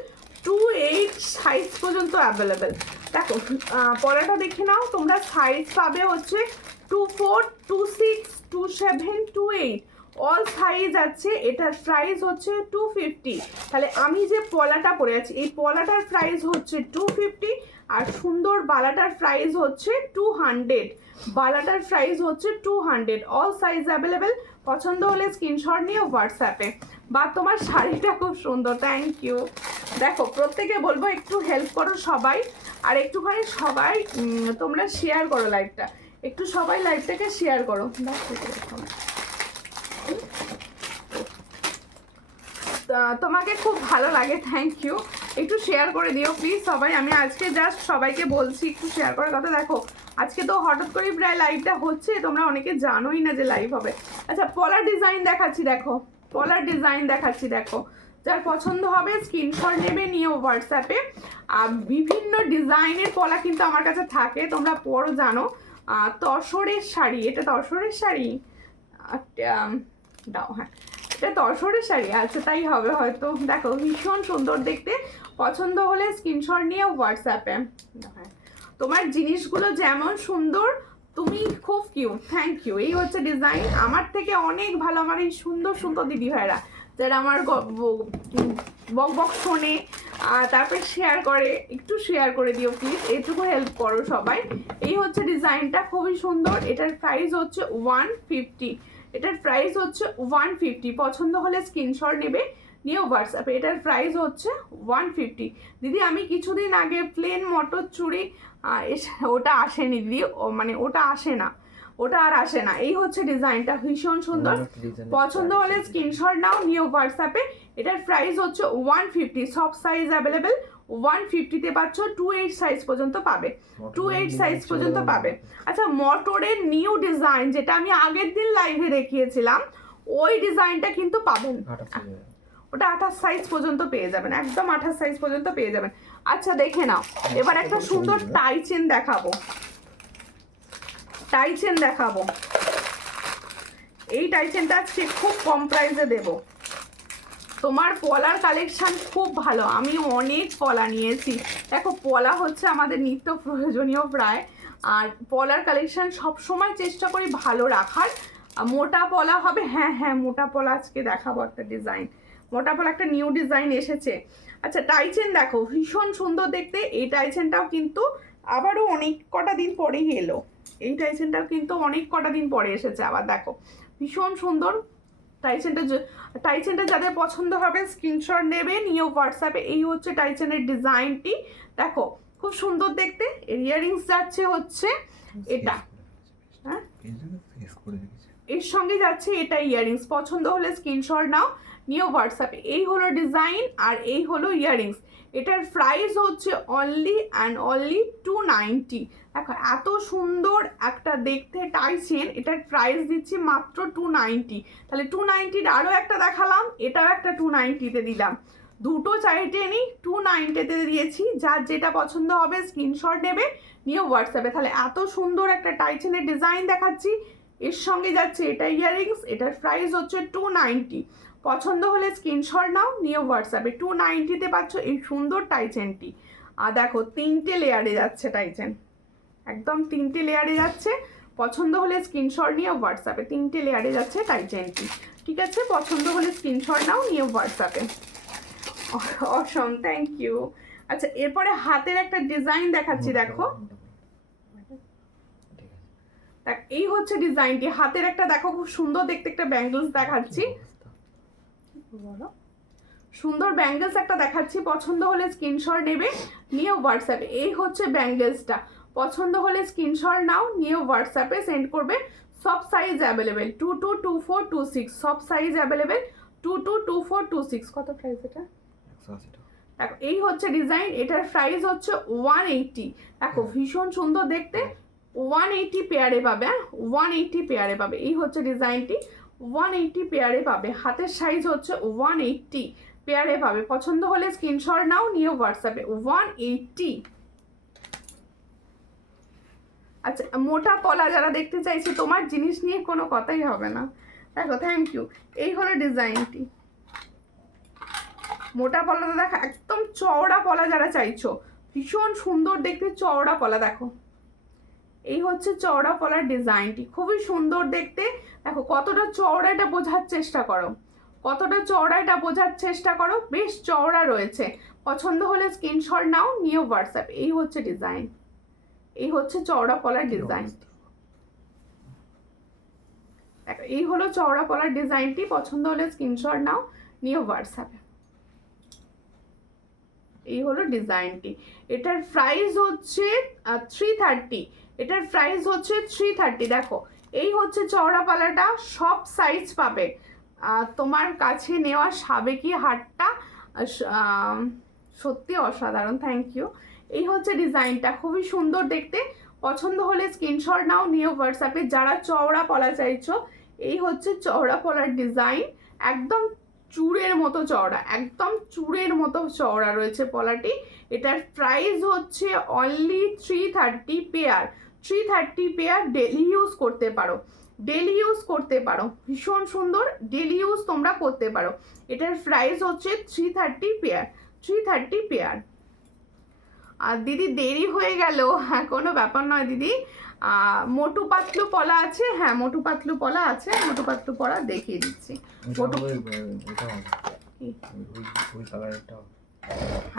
2-8 সাইজ পর্যন্ত অ্যাভেলেবেল। দেখো পলাটা দেখে নাও, তোমরা সাইজ পাবে হচ্ছে 24, 26, 27, 28 অল সাইজ আছে। এটার প্রাইস হচ্ছে 250। তাহলে আমি যে পলাটা পরে আছি এই পলাটার প্রাইস হচ্ছে 250, আর সুন্দর বালাটার প্রাইস হচ্ছে 200, বালাটার প্রাইস হচ্ছে 200, অল সাইজ অ্যাভেলেবেল। পছন্দ হলে স্ক্রিনশট নিয়ে হোয়াটসঅ্যাপে। বা তোমার শাড়িটা খুব সুন্দর, থ্যাংক ইউ। দেখো প্রত্যেকে বলবো একটু হেল্প করো সবাই, আর একটুখানি সবাই তোমরা শেয়ার করো লাইভটা, একটু সবাই লাইভটাকে শেয়ার করো। তোমাকে খুব ভালো লাগে, থ্যাংক ইউ, একটু শেয়ার করে দিও প্লিজ সবাই। আমি আজকে জাস্ট সবাইকে বলছি একটু শেয়ার করার কথা। দেখো আজকে তো হঠাৎ করেই প্রায় লাইভটা হচ্ছে, তোমরা অনেকে জানোই না যে লাইভ হবে। আচ্ছা পলার ডিজাইন দেখাচ্ছি, দেখো পলার ডিজাইন দেখাচ্ছি, দেখো যার পছন্দ হবে স্ক্রিনশট নেবে, নিয়ে হোয়াটসঅ্যাপে। বিভিন্ন ডিজাইনের পলা কিন্তু আমার কাছে থাকে, তোমরা পরও জানো। তসরের শাড়ি, এটা তসরের শাড়ি, দাও, হ্যাঁ এটা তসরের শাড়ি, আচ্ছা তাই হবে হয়তো। দেখো ভীষণ সুন্দর দেখতে, পছন্দ হলে স্ক্রিনশট নিয়ে হোয়াটসঅ্যাপে। হ্যাঁ তোমার জিনিসগুলো যেমন সুন্দর, তুমি খুব কিউট, থ্যাংক ইউ। এই হচ্ছে ডিজাইন, আমার থেকে অনেক ভালো আমার এই সুন্দর সুন্দর দিদি ভাইরা যারা আমার বক বক শোনে, তারপরে শেয়ার করে, একটু শেয়ার করে দিও প্লিজ, এইটুকু হেল্প করো সবাই। এই হচ্ছে ডিজাইনটা, খুবই সুন্দর। এটার প্রাইস হচ্ছে 150, এটার প্রাইস হচ্ছে 150। পছন্দ হলে স্ক্রিনশট নেবে, নিয়ে হোয়াটসঅ্যাপে। এটার প্রাইস হচ্ছে 150। দিদি আমি কিছুদিন আগে প্লেন মটর চুড়ি, ওটা আসেনি দিদি, মানে ওটা আসে না, ওটা আর আসে না। এই হচ্ছে ডিজাইনটা, ভীষণ সুন্দর। পছন্দ হলে স্ক্রিনশট নাও, নিয়ে হোয়াটসঅ্যাপে। এটার প্রাইস হচ্ছে 150, সব সাইজ অ্যাভেলেবেল। 150-তে পাচ্ছ, 28 সাইজ পর্যন্ত পাবে, 28 সাইজ পর্যন্ত পাবে। আচ্ছা মটরের নিউ ডিজাইন যেটা আমি আগের দিন লাইভে দেখিয়েছিলাম, ওই ডিজাইনটা কিন্তু পাবেন, ওটা 28 সাইজ পর্যন্ত পেয়ে যাবেন, একদম 28 সাইজ পর্যন্ত পেয়ে যাবেন। আচ্ছা দেখে নাও, এবার একটা সুন্দর টাই চেন দেখাবো, টাই চেন দেখাবো। এই টাই চেনটা আজকে খুব কম প্রাইসে দেবো। তোমার পলার কালেকশন খুব ভালো, আমি অনেক পলা নিয়েছি। দেখো পলা হচ্ছে আমাদের নিত্য প্রয়োজনীয় প্রায়, আর পলার কালেকশন সবসময় চেষ্টা করি ভালো রাখার। মোটা পলা হবে, হ্যাঁ হ্যাঁ মোটা পলা আজকে দেখাবো একটা ডিজাইন, মোটা পলা একটা নিউ ডিজাইন এসেছে। আচ্ছা টাই চেন দেখো, ভীষণ সুন্দর দেখতে। এই টাই চেনটাও কিন্তু আবারও অনেক কটা দিন পরেই এলো, এই টাই চেনটাও কিন্তু অনেক কটা দিন পরে এসেছে আবার। দেখো ভীষণ সুন্দর টাই চেনটা যাদের পছন্দ হবে স্ক্রিনশট নেবে, নিয়ে হোয়াটসঅ্যাপে। এই হচ্ছে টাই চেনের ডিজাইনটি, দেখো খুব সুন্দর দেখতে। ইয়াররিংস যাচ্ছে হচ্ছে এটা, হ্যাঁ এর সঙ্গে যাচ্ছে এটা ইয়াররিংস। পছন্দ হলে স্ক্রিনশট নাও, নিয়ে হোয়াটসঅ্যাপে। এই হলো ডিজাইন আর এই হলো ইয়াররিংস। এটার প্রাইস হচ্ছে অনলি অ্যান্ড অনলি 290। দেখো এত সুন্দর একটা দেখতে টাই চেন, এটার প্রাইস দিচ্ছি মাত্র 290। তাহলে 290-র আরও একটা দেখালাম, এটাও একটা 290-তে দিলাম, দুটো চাইটে নিই 290-তে দিয়েছি। যার যেটা পছন্দ হবে স্ক্রিনশট নেবে, নিয়ে হোয়াটসঅ্যাপে। তাহলে এত সুন্দর একটা টাই চেনের ডিজাইন দেখাচ্ছি, এর সঙ্গে যাচ্ছে এটা ইয়াররিংস। এটার প্রাইস হচ্ছে 290। পছন্দ হলে স্ক্রিনশট নাও, নিয়ে হোয়াটসঅ্যাপে। 290-তে পাচ্ছ এই সুন্দর টাই চেনটি। আর দেখো 3টে লেয়ারে যাচ্ছে টাই চেন, একদম 3টে লেয়ারে যাচ্ছে। পছন্দ হলে স্ক্রিনশট নিয়ে হোয়াটসঅ্যাপে, 3টে লেয়ারে যাচ্ছে টাই চেনটি। ঠিক আছে, পছন্দ হলে স্ক্রিনশট নাও, নিয়ে হোয়াটসঅ্যাপে। অসম, থ্যাংক ইউ। আচ্ছা এরপরে হাতের একটা ডিজাইন দেখাচ্ছি, দেখো এই হচ্ছে ডিজাইনটি, হাতের একটা দেখো খুব সুন্দর দেখতে একটা ব্যাঙ্গলস দেখাচ্ছি, সুন্দর ব্যাঙ্গলস একটা দেখাচ্ছি। পছন্দ হলে স্ক্রিনশট নেবে, নিয়ে হোয়াটসঅ্যাপে। এই হচ্ছে ব্যাঙ্গলসটা, পছন্দ হলে স্ক্রিনশট নাও, নিয়ে হোয়াটসঅ্যাপে সেন্ড করবে। সব সাইজ অ্যাভেলেবেল, 22, 24, 26, সব সাইজ অ্যাভেলেবেল, 22, 24, 26। কত প্রাইস এটা? দেখো এই হচ্ছে ডিজাইন, এটার প্রাইস হচ্ছে 180। দেখো ভীষণ সুন্দর দেখতে, 180 পেয়ারে পাবে, 180 পেয়ারে পাবে। এই হচ্ছে ডিজাইনটি, 180 পেয়ারে পাবে। হাতের সাইজ হচ্ছে 180 পেয়ারে পাবে। পছন্দ হলে স্ক্রিনশট নাও, নিয়ে হোয়াটসঅ্যাপে। 180। আচ্ছা মোটা পলা যারা দেখতে চাইছে, তোমার জিনিস নিয়ে কোনো কথাই হবে না। দেখো থ্যাংক ইউ। এই হলো ডিজাইনটি, মোটা পলাটা দেখো, একদম চওড়া পলা যারা চাইছো, ভীষণ সুন্দর দেখতে চওড়া পলা। দেখো এই হচ্ছে চওড়া পলার ডিজাইনটি, খুবই সুন্দর দেখতে। দেখো কতটা চওড়া, এটা বোঝার চেষ্টা করো, কতটা চওড়া এটা বোঝার চেষ্টা করো, বেশ চওড়া রয়েছে। পছন্দ হলে স্ক্রিনশট নাও, নিয়ে হোয়াটসঅ্যাপ। এই হচ্ছে ডিজাইন, এই হচ্ছে চওড়া পলার ডিজাইন। দেখো এই হলো চওড়া পলার ডিজাইনটি, পছন্দ হলে স্ক্রিনশট নাও, নিয়ে হোয়াটসঅ্যাপে। এই হলো ডিজাইনটি। এটার প্রাইস হচ্ছে 330, এটার প্রাইস হচ্ছে 330। দেখো এই হচ্ছে চওড়া পালাটা, সব সাইজ পাবে। তোমার কাছে নেওয়া সাবেকি হারটা সত্যি অসাধারণ, থ্যাংক ইউ। এই হচ্ছে ডিজাইনটা, খুবই সুন্দর দেখতে। পছন্দ হলে স্ক্রিনশট নাও, নিয়ে হোয়াটসঅ্যাপে। যারা চওড়া পলা চাইছো, এই হচ্ছে চওড়া পলার ডিজাইন, একদম চূড়ের মতো চওড়া, একদম চূড়ের মতো চওড়া রয়েছে পলাটি। এটার প্রাইস হচ্ছে only 330 pair, 330 pair daily use করতে পারো, ডেলি ইউজ করতে পারো, ভীষণ সুন্দর, ডেলি ইউজ তোমরা করতে পারো। এটার প্রাইস হচ্ছে 330 পেয়ার, 330 পেয়ার। আর দিদি দেরি হয়ে গেল, হ্যাঁ কোনো ব্যাপার নয় দিদি। মোটু পাতলু পলা আছে, হ্যাঁ মোটু পাতলু পলা আছে, মোটু পাতলু পলা দেখিয়ে দিচ্ছি।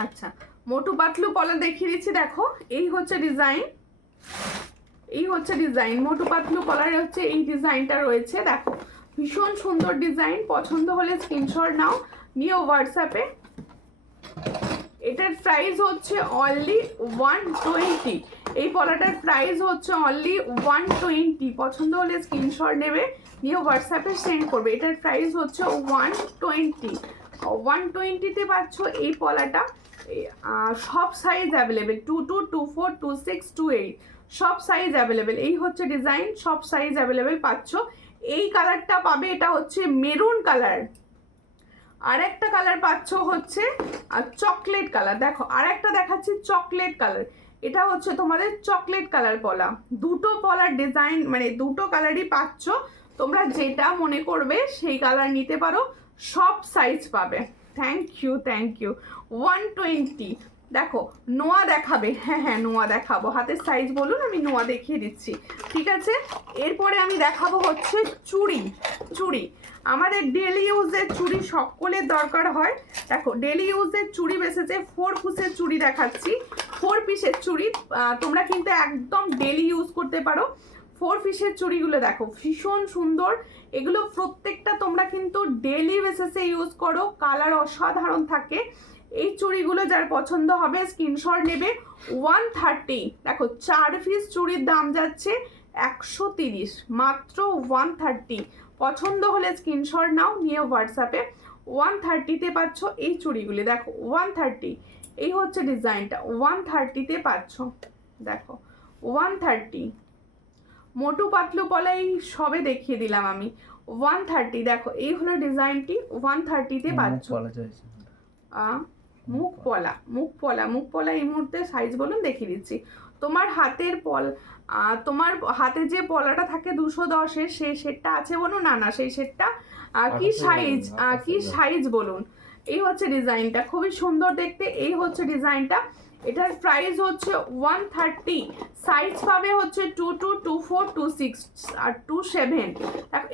আচ্ছা মোটু পাতলু পলা দেখিয়ে দিচ্ছি, দেখো এই হচ্ছে ডিজাইন, এই হচ্ছে ডিজাইন, মোটু পাতলু পলার হচ্ছে এই ডিজাইনটা রয়েছে, দেখো ভীষণ সুন্দর ডিজাইন। পছন্দ হলে স্ক্রিনশট নাও, নিয়ে হোয়াটসঅ্যাপে। এটার প্রাইস হচ্ছে অনলি 120, এই পলাটার প্রাইস হচ্ছে অনলি 120। পছন্দ হলে স্ক্রিনশট নেবে, নিয়ে হোয়াটসঅ্যাপে সেন্ড করবে। এটার প্রাইস হচ্ছে 120, 120-তে পাচ্ছ এই পলাটা। সব সাইজ অ্যাভেলেবেল, 22, 24, 26, 28 সব সাইজ অ্যাভেলেবেল। এই হচ্ছে ডিজাইন, সব সাইজ অ্যাভেলেবেল পাচ্ছ। এই কালারটা পাবে, এটা হচ্ছে মেরুন কালার। আর একটা কালার পাচ্ছ হচ্ছে চকলেট কালার, দেখো আর একটা দেখাচ্ছি চকলেট কালার। এটা হচ্ছে তোমাদের চকলেট কালার পলা। দুটো পলার ডিজাইন মানে দুটো কালারই পাচ্ছ, তোমরা যেটা মনে করবে সেই কালার নিতে পারো, সব সাইজ পাবে। Thank you, thank you. 120। দেখো নোয়া দেখাবে, হ্যাঁ হ্যাঁ নোয়া দেখাবো, হাতের সাইজ বলুন আমি নোয়া দেখিয়ে দিচ্ছি, ঠিক আছে। এরপরে আমি দেখাবো হচ্ছে চুড়ি, চুড়ি আমাদের ডেলি ইউজের চুড়ি সকলের দরকার হয়। দেখো ডেলি ইউজের চুড়ি বেসেছে, 4 পিসের চুড়ি দেখাচ্ছি, 4 পিসের চুড়ি তোমরা কিন্তু একদম ডেলি ইউজ করতে পারো। 4 পিসের চুড়িগুলো দেখো ভীষণ সুন্দর, এগুলো প্রত্যেকটা তোমরা কিন্তু ডেলি বেসিসে ইউজ করো, কালার অসাধারণ থাকে। এই চুড়িগুলো যার পছন্দ হবে স্ক্রিনশট নেবে। 130, দেখো 4 পিস চুড়ির দাম যাচ্ছে 130, মাত্র 130। পছন্দ হলে স্ক্রিনশট নাও, নিয়ে হোয়াটসঅ্যাপে। 130-তে পাচ্ছ এই চুড়িগুলি, দেখো 130। এই হচ্ছে ডিজাইনটা, 130-তে পাচ্ছ, দেখো 130। মোটু পাতলু পলা এই সবে দেখিয়ে দিলাম আমি, 130। দেখো এই হলো ডিজাইনটি, 130-তে পাচ্ছ। মুখ পলা, মুখ পলা, মুখ পলা এই মুহূর্তে সাইজ বলুন দেখিয়ে দিচ্ছি। তোমার হাতের তোমার হাতে যে পলাটা থাকে 210-এর, সেই সেটটা আছে বলুন, না না সেই সেটটা কি সাইজ, কি সাইজ বলুন। এই হচ্ছে ডিজাইনটা, খুবই সুন্দর দেখতে। এই হচ্ছে ডিজাইনটা, এটার প্রাইস হচ্ছে 130। সাইজ পাবে হচ্ছে 22, 24, 26 আর 27।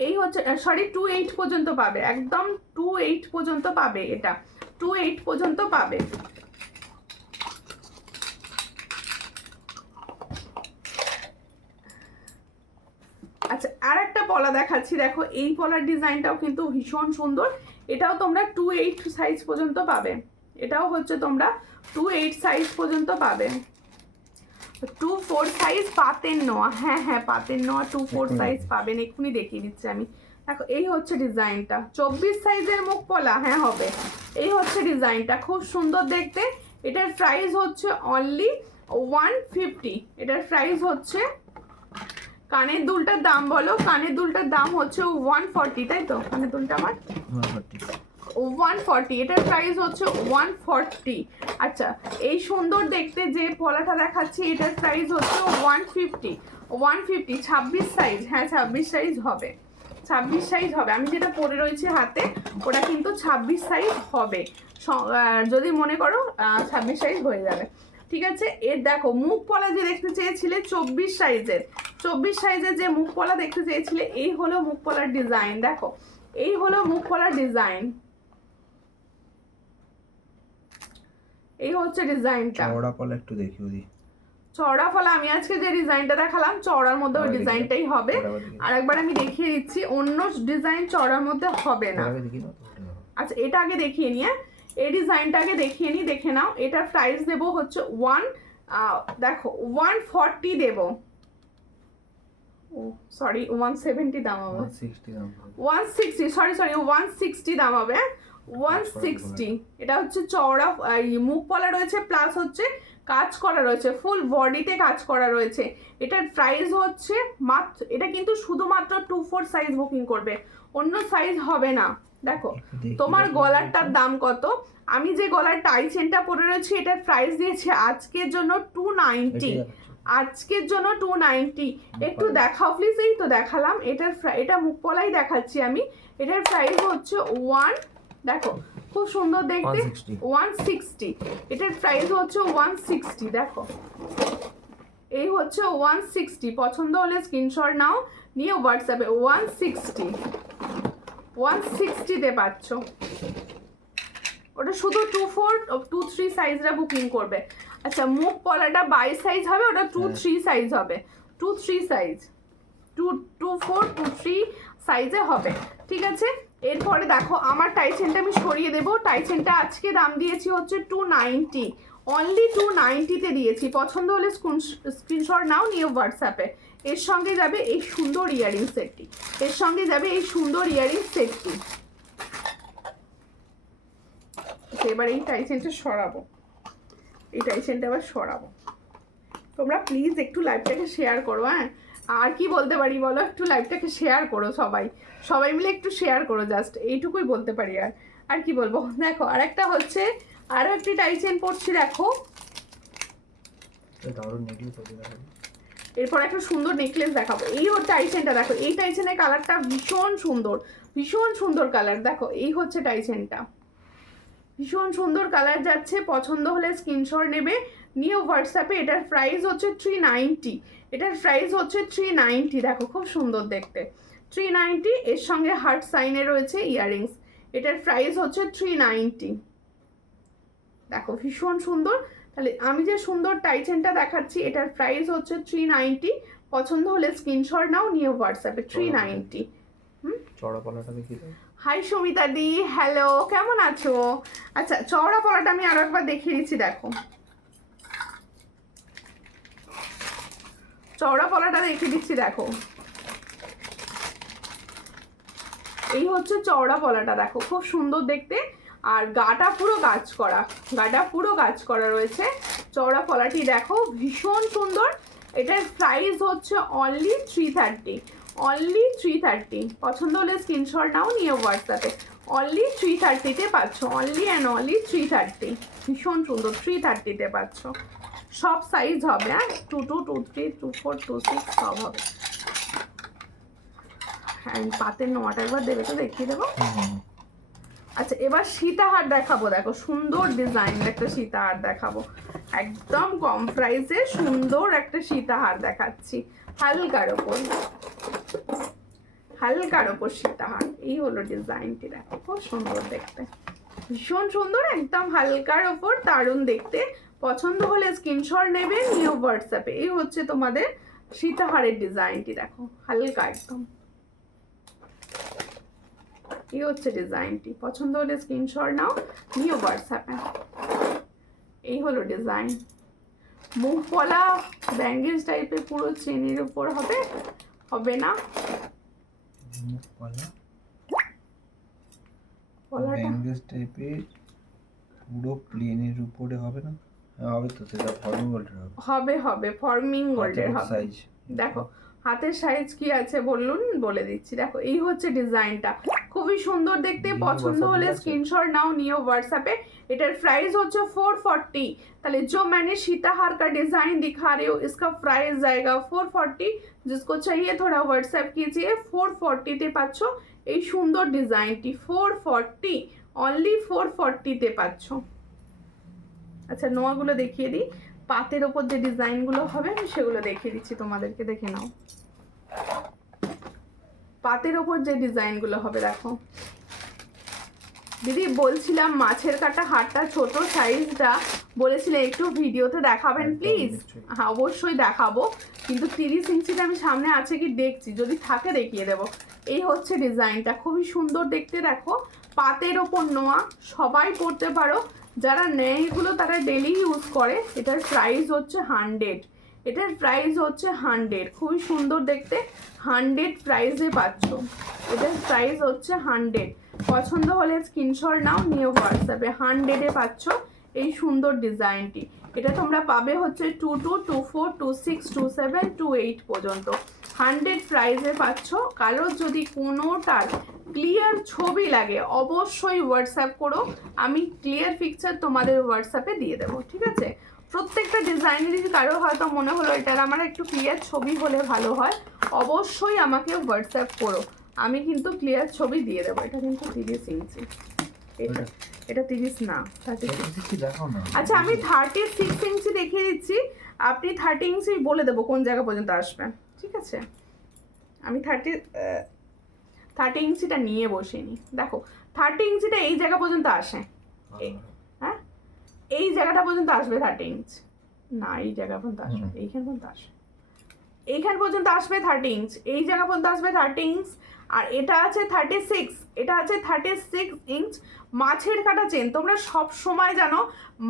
এই হচ্ছে সরি 28 পর্যন্ত পাবে, একদম 28 পর্যন্ত পাবে, এটা 28 পর্যন্ত পাবে। আচ্ছা আর একটা পলা দেখাচ্ছি, দেখো এই পলার ডিজাইনটাও কিন্তু ভীষণ সুন্দর, এটাও তোমরা 28 সাইজ পর্যন্ত পাবে, এটাও হচ্ছে তোমরা 28 সাইজ পর্যন্ত পাবে। 24 সাইজ পাতের নোয়া, হ্যাঁ হ্যাঁ পাতের নোয়া 24 সাইজ পাবেন, এক্ষুনি দেখিয়ে দিচ্ছি আমি। দেখো এই হচ্ছে ডিজাইনটা, 24 সাইজের মুখ পলা, হ্যাঁ হবে। এই হচ্ছে ডিজাইনটা, খুব সুন্দর দেখতে। এটার প্রাইস হচ্ছে অনলি 150। এটার প্রাইস হচ্ছে, কানের দুলটার দাম বলো, কানের দুলটার দাম হচ্ছে 140, তাই তো? কানের দুলটা আমার 140, এটার প্রাইস হচ্ছে 140। আচ্ছা এই সুন্দর দেখতে যে পলাটা দেখাচ্ছি, এটার প্রাইস হচ্ছে 150, 150। 26 সাইজ, হ্যাঁ 26 সাইজ হবে, 26 সাইজ হবে। আমি যেটা পরে রয়েছে হাতে ওটা কিন্তু 26 সাইজ হবে, যদি মনে করো 26 সাইজ হয়ে যাবে, ঠিক আছে। এর দেখো মুখ পলা যে দেখতে চেয়েছিলে 24 সাইজের, 24 সাইজের যে মুখ পলা দেখতে চেয়েছিলে, এই হলো মুখ পলার ডিজাইন। দেখো এই হলো মুখ পলার ডিজাইন, এই হচ্ছে ডিজাইনটা। চওড়া পলা একটু দেখিও দি। চওড়া পলা আমি আজকে যে ডিজাইনটা দেখালাম চওড়ার মধ্যে ওই ডিজাইনটাই হবে। আর একবার আমি দেখিয়ে দিচ্ছি, অন্য ডিজাইন চওড়ার মধ্যে হবে না। আচ্ছা এটা আগে দেখিয়ে নিয়ে, এই ডিজাইনটা আগে দেখিয়ে নি, দেখে নাও। এটার প্রাইস দেবো হচ্ছে দেখো 140 দেবো, ও সরি 170 দাম হবে, 160 সরি 160 দাম হবে, 160। এটা হচ্ছে চওড়া মুখ পলা রয়েছে, প্লাস হচ্ছে কাজ করা রয়েছে, ফুল বডিতে কাজ করা রয়েছে। এটার প্রাইস হচ্ছে মাত্র, এটা কিন্তু শুধুমাত্র 24 সাইজ বুকিং করবে, অন্য সাইজ হবে না। দেখো তোমার গলারটার দাম কত, আমি যে গলার টাই চেনটা পরে রয়েছি এটার প্রাইস দিয়েছি আজকের জন্য 290, আজকের জন্য 290। একটু দেখাও প্লিজ। এই তো দেখালাম, এটা মুখ পলাই দেখাচ্ছি আমি। এটার প্রাইস হচ্ছে দেখো খুব সুন্দর দেখতে, 160। এটার প্রাইস হচ্ছে 160। দেখো এই হচ্ছে 160। পছন্দ হলে স্ক্রিনশট নাও, নিয়ে হোয়াটসঅ্যাপে 160তে পাচ্ছ। ওটা শুধু 2-3 সাইজরা বুকিং করবে। আচ্ছা মুখ পলাটা 22 সাইজ হবে, ওটা 2-3 সাইজ হবে, 2-3 সাইজ, 2-4-2-3 সাইজে হবে, ঠিক আছে। এরপরে দেখো আমার টাইচেনটা আমি সরিয়ে দেবো। টাইচেনটা আজকে দাম দিয়েছি হচ্ছে 290, অনলি 290তে দিয়েছি। পছন্দ হলে স্ক্রিনশট নাও, নিয়ে হোয়াটসঅ্যাপে। এর সঙ্গে যাবে এই সুন্দর ইয়ারিং সেটটি, এর সঙ্গে যাবে এই সুন্দর ইয়ারিং সেটটি। এবার এই টাইচেনটা সরাবো, এই টাইচেনটা আবার সরাবো। তোমরা প্লিজ একটু লাইভটাকে শেয়ার করো। হ্যাঁ আর কি বলতে পারি বলো, একটু লাইভটাকে শেয়ার করো, সবাই মিলে একটু শেয়ার করো, জাস্ট এইটুকুই বলতে পারি। আর কি বলবো। দেখো আরেকটা হচ্ছে, আরও একটি টাইচেন পড়ছি দেখো। এরপর একটা সুন্দর নেকলেস দেখাবো। এই হচ্ছে টাইচেনটা, দেখো এই টাইচেনের কালারটা ভীষণ সুন্দর, ভীষণ সুন্দর কালার। দেখো এই হচ্ছে টাইচেনটা, ভীষণ সুন্দর কালার যাচ্ছে। পছন্দ হলে স্ক্রিনশট নেবে, নিয়ে হোয়াটসঅ্যাপে। এটার প্রাইস হচ্ছে 390, এটার প্রাইস হচ্ছে 390। দেখো খুব সুন্দর দেখতে, 390। এর সঙ্গে হার্ট সাইনে রয়েছে ইয়াররিংস। এটার প্রাইস হচ্ছে 390। দেখো ভীষণ সুন্দর। তাহলে আমি যে সুন্দর টাইচেনটা দেখাচ্ছি, এটার প্রাইস হচ্ছে 390। পছন্দ হলে স্ক্রিনশট নাও, নিয়ে হোয়াটসঅ্যাপে 390। চড়া পলাটা দেখিয়ে দাও। হাই সুমিতা দি, হ্যালো, কেমন আছো? আচ্ছা চওড়া পলাটা আমি আরো একবার দেখিয়ে দিচ্ছি। দেখো চওড়া পলাটা দেখিয়ে দিচ্ছি। দেখো এই হচ্ছে চওড়া পলাটা, দেখো খুব সুন্দর দেখতে। আর গাটা পুরো কাজ করা, গাটা পুরো কাজ করা রয়েছে। চওড়া পলাটি দেখো ভীষণ সুন্দর। এটার প্রাইস হচ্ছে অনলি 330, অনলি 330। পছন্দ হলে স্ক্রিনশট নাও, নিয়ে হোয়াটসঅ্যাপে। অনলি 330তে পাচ্ছ, অনলি অ্যান্ড অনলি 330। ভীষণ সুন্দর, 330তে পাচ্ছ। সব সাইজ হবে, হ্যাঁ 22, 23, 24, 26 সব হবে। হ্যাঁ পাতের নোয়াটা একবার দেবে তো, দেখিয়ে দেবো। আচ্ছা এবার সীতাহার দেখাবো। দেখো সুন্দর ডিজাইন একটা সীতাহার দেখাবো, একদম কম প্রাইসে সুন্দর একটা সীতাহার দেখাচ্ছি। হালকার ওপর, হালকার ওপর সীতাহার। এই হলো ডিজাইনটি, দেখো খুব সুন্দর দেখতে, ভীষণ সুন্দর, একদম হালকার ওপর, দারুণ দেখতে। পছন্দ হলে স্ক্রিনশট নেবে, নিয়ে হোয়াটসঅ্যাপে। এই হচ্ছে তোমাদের সীতাহারের ডিজাইনটি, দেখো হালকা একদম। এই হচ্ছে ডিজাইনটি। পছন্দ হলে স্ক্রিনশট নাও, নিয়ে হোয়াটসঅ্যাপে। এই হলো ডিজাইন। মুখ পলা ব্যাঙ্গেজ টাইপের, পুরো চেনের উপর হবে, হবে না মুখ পলা পলাটা ব্যাঙ্গেজ টাইপের পুরো প্লেনের উপরে হবে না? হবে তো, সেটা ফর্মিং গোল্ডের হবে। হবে ফর্মিং গোল্ডের হবে। সাইজ দেখো হাতের সাইজ কি আছে বলুন, বলে দিচ্ছি। দেখো এই হচ্ছে ডিজাইনটা, খুবই সুন্দর দেখতে। পছন্দ হলে स्क्रीनशॉट नाउ, নিও व्हाट्सएप पे। এটার প্রাইস হচ্ছে 440। তাহলে जो मैंने सीताहार का डिजाइन दिखा रही हूँ, इसका प्राइस जाएगा 440। जिसको चाहिए थोड़ा व्हाट्सएप कीजिए। 440 তে পাচ্ছ এই সুন্দর ডিজাইনটি, 440, অনলি 440 তে পাচ্ছ। আচ্ছা নোয়াগুলো দেখিয়ে দিই, পাতের ওপর যে ডিজাইনগুলো হবে আমি সেগুলো দেখিয়ে দিচ্ছি তোমাদেরকে, দেখে নাও। পাতের ওপর যে ডিজাইনগুলো হবে দেখো। দিদি বলছিলাম মাছের কাটা হারটা ছোট সাইজটা বলেছিলেন একটু ভিডিওতে দেখাবেন প্লিজ। হ্যাঁ অবশ্যই দেখাবো, কিন্তু 30 ইঞ্চিটা আমি সামনে আছে কি দেখছি, যদি থাকে দেখিয়ে দেবো। এই হচ্ছে ডিজাইনটা, খুবই সুন্দর দেখতে। দেখো পাতের ওপর নোয়া, সবাই পরতে পারো, যারা নেয় এগুলো তারা ডেলি ইউজ করে। এটার প্রাইস হচ্ছে 100, এটার প্রাইস হচ্ছে 100, খুবই সুন্দর দেখতে। 100 প্রাইসে পাচ্ছ, এটার প্রাইস হচ্ছে 100। পছন্দ হলে স্ক্রিনশট নাও, নিয়ে হোয়াটসঅ্যাপে। 100-এ পাচ্ছ এই সুন্দর ডিজাইনটি। এটা তোমরা পাবে হচ্ছে 22, 24, 26, 27, 28 পর্যন্ত 100 প্রাইসে পাচ্ছ। কারোর যদি কোনোটার ক্লিয়ার ছবি লাগে অবশ্যই হোয়াটসঅ্যাপ করো, আমি ক্লিয়ার পিকচার তোমাদের হোয়াটসঅ্যাপে দিয়ে দেবো, ঠিক আছে। প্রত্যেকটা ডিজাইনেরই কারো হয়তো মনে হলো এটার আমার একটু ক্লিয়ার ছবি হলে ভালো হয়, অবশ্যই আমাকে হোয়াটসঅ্যাপ করো, আমি কিন্তু ক্লিয়ার ছবি দিয়ে দেবো। এটা কিন্তু 30 ইঞ্চি, এটা 30 না 36। দেখাও না। আচ্ছা আমি 36 ইঞ্চি দেখিয়ে দিচ্ছি, আপনি 30 ইঞ্চি বলে দেবো কোন জায়গা পর্যন্ত আসবে, ঠিক আছে? আমি 30 ইঞ্চিটা নিয়ে বসিনি, দেখো 30 ইঞ্চিটা এই জায়গা পর্যন্ত আসে, হ্যাঁ এই জায়গাটা পর্যন্ত আসবে 30 ইঞ্চ, না এই জায়গা পর্যন্ত আসবে, এইখান পর্যন্ত আসবে, এইখান পর্যন্ত আসবে 30 ইঞ্চ, এই জায়গা পর্যন্ত আসবে 30 ইঞ্চ, আর এটা আছে 36, এটা আছে 36 ইঞ্চ। মাছের কাটা চেন, তোমরা সব সময় জানো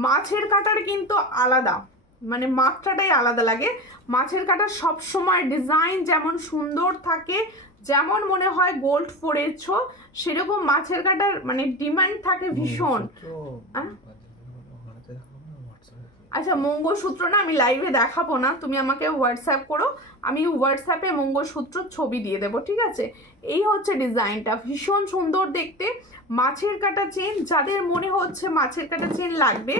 মাছের কাটার কিন্তু আলাদা, মানে মাত্রাটাই আলাদা লাগে। মাছের কাটার সব সময় ডিজাইন যেমন সুন্দর থাকে, যেমন মনে হয় গোল্ড পরেছো, সেরকম মাছের কাটার মানে ডিমান্ড থাকে ভীষণ। আচ্ছা মঙ্গলসূত্র না আমি লাইভে দেখাবো না, তুমি আমাকে হোয়াটসঅ্যাপ করো, আমি হোয়াটসঅ্যাপে মঙ্গলসূত্র ছবি দিয়ে দেবো, ঠিক আছে? এই হচ্ছে ডিজাইনটা, ভীষণ সুন্দর দেখতে। মাছের কাটা চেন, যাদের মনে হচ্ছে মাছের কাটা চেন লাগবে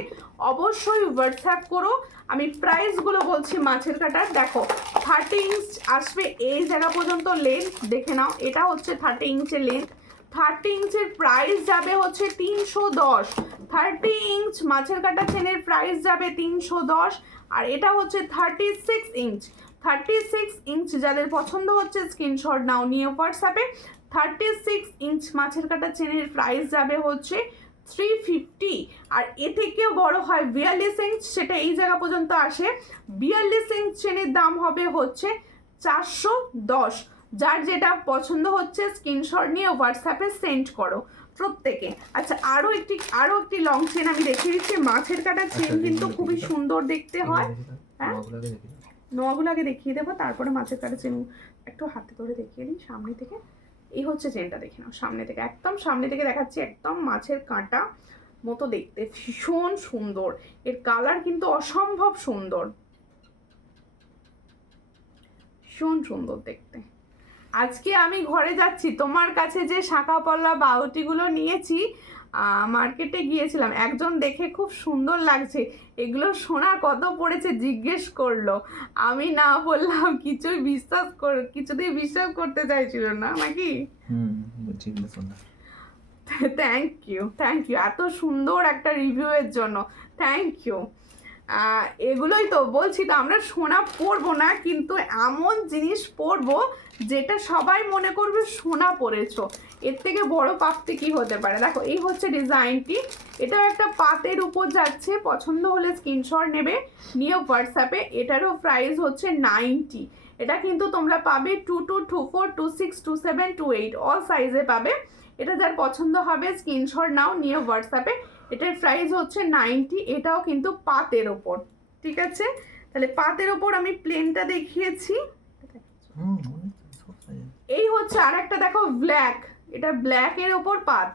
অবশ্যই হোয়াটসঅ্যাপ করো। আমি প্রাইসগুলো বলছি মাছের কাটার, দেখো 30 ইঞ্চ আসবে এই জায়গা পর্যন্ত লেন্থ, দেখে নাও এটা হচ্ছে 30 ইঞ্চের লেন্থ। 30 ইঞ্চের প্রাইস যাবে হচ্ছে 310, 30 ইঞ্চ মাছের কাটা চেনের প্রাইস যাবে 310। আর এটা হচ্ছে 36 ইঞ্চ, 36 ইঞ্চ যাদের পছন্দ হচ্ছে স্ক্রিনশট নাও নিয়ে হোয়াটসঅ্যাপে। 36 ইঞ্চ মাছের কাটা চেনের প্রাইস যাবে হচ্ছে 350। আর এ থেকেও বড় হয় 42 ইঞ্চ, সেটা এই জায়গা পর্যন্ত আসে, 42 ইঞ্চ চেনের দাম হবে হচ্ছে 410। যার যেটা পছন্দ হচ্ছে স্ক্রিনশট নিয়ে হোয়াটসঅ্যাপে সেন্ড করো প্রত্যেকে। আচ্ছা আরও একটি লং চেন আমি দেখিয়ে দিচ্ছি, মাছের কাটা চেন কিন্তু খুবই সুন্দর দেখতে হয়। হ্যাঁ নোয়াগুলো আগে দেখিয়ে দেবো, তারপরে মাছের কাটা চেন একটু হাতে ধরে দেখিয়ে দিই সামনে থেকে। এই হচ্ছে চেনটা, দেখে নাও সামনে থেকে, একদম সামনে থেকে দেখাচ্ছি, একদম মাছের কাঁটা মতো দেখতে, ভীষণ সুন্দর, এর কালার কিন্তু অসম্ভব সুন্দর, ভীষণ সুন্দর দেখতে। আজকে আমি ঘরে যাচ্ছি, তোমার কাছে যে শাঁখা পলা বাউটিগুলো নিয়েছি মার্কেটে গিয়েছিলাম, একজন দেখে খুব সুন্দর লাগছে, এগুলো সোনা কত পড়েছে জিজ্ঞেস করলো, আমি না বললাম, কিছুতেই বিশ্বাস করতে চাইছিল না নাকি। থ্যাংক ইউ এত সুন্দর একটা রিভিউয়ের জন্য, থ্যাংক ইউ। এগুলোই তো বলছি, তো আমরা সোনা পরবো না, কিন্তু এমন জিনিস পরবো যেটা সবাই মনে করবে সোনা পরেছো, এর থেকে বড় প্রাপ্তি কি হতে পারে। দেখো এই হচ্ছে ডিজাইনটি, এটাও একটা পাতের উপর যাচ্ছে, পছন্দ হলে স্ক্রিনশট নেবে নিয়ে হোয়াটসঅ্যাপে। এটারও প্রাইস হচ্ছে 90। এটা কিন্তু তোমরা পাবে 22, 24, 26, 27, 28 অল সাইজে পাবে। এটা যার পছন্দ হবে স্ক্রিনশট নাও নিয়ে হোয়াটসঅ্যাপে। এটার প্রাইস হচ্ছে 90, এটাও কিন্তু পাতের ওপর, ঠিক আছে? তাহলে পাতের ওপর আমি প্লেনটা দেখিয়েছি। এই হচ্ছে আর একটা, দেখো ব্ল্যাক, এটা ব্ল্যাকের ওপর পাত,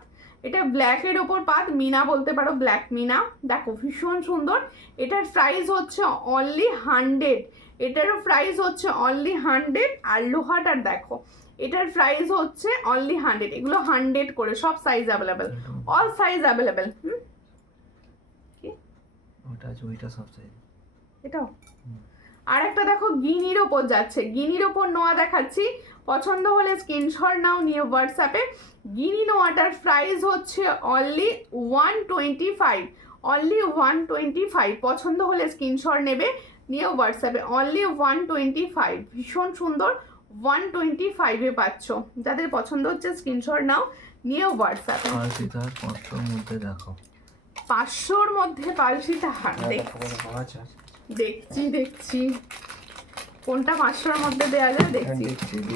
এটা ব্ল্যাকের ওপর পাত, মিনা বলতে পারো, ব্ল্যাক মিনা, দেখো ভীষণ সুন্দর। এটার প্রাইস হচ্ছে অনলি 100, এটারও প্রাইস হচ্ছে অনলি 100। আর লোহাটার দেখো, এটার প্রাইস হচ্ছে অনলি 100, এগুলো 100 করে, সব size available, all size available. এটাও আর একটা দেখো গিনির ওপর যাচ্ছে, গিনির ওপর নোয়া দেখাচ্ছি, পছন্দ হলে স্ক্রিনশট নাও নিয়ে হোয়াটসঅ্যাপে। গিনি নোয়াটার প্রাইস হচ্ছে অনলি 125, অনলি 125, পছন্দ হলে স্ক্রিনশট নেবে নিয়ে হোয়াটসঅ্যাপে, অনলি 125, ভীষণ সুন্দর, 125-এ পাচ্ছ, যাদের পছন্দ হচ্ছে স্ক্রিনশট নাও নিয়ে হোয়াটসঅ্যাপে। 500-র মধ্যে পালসিটা দেখছি কোনটা 500-র মধ্যে দেওয়া যায় দেখছি।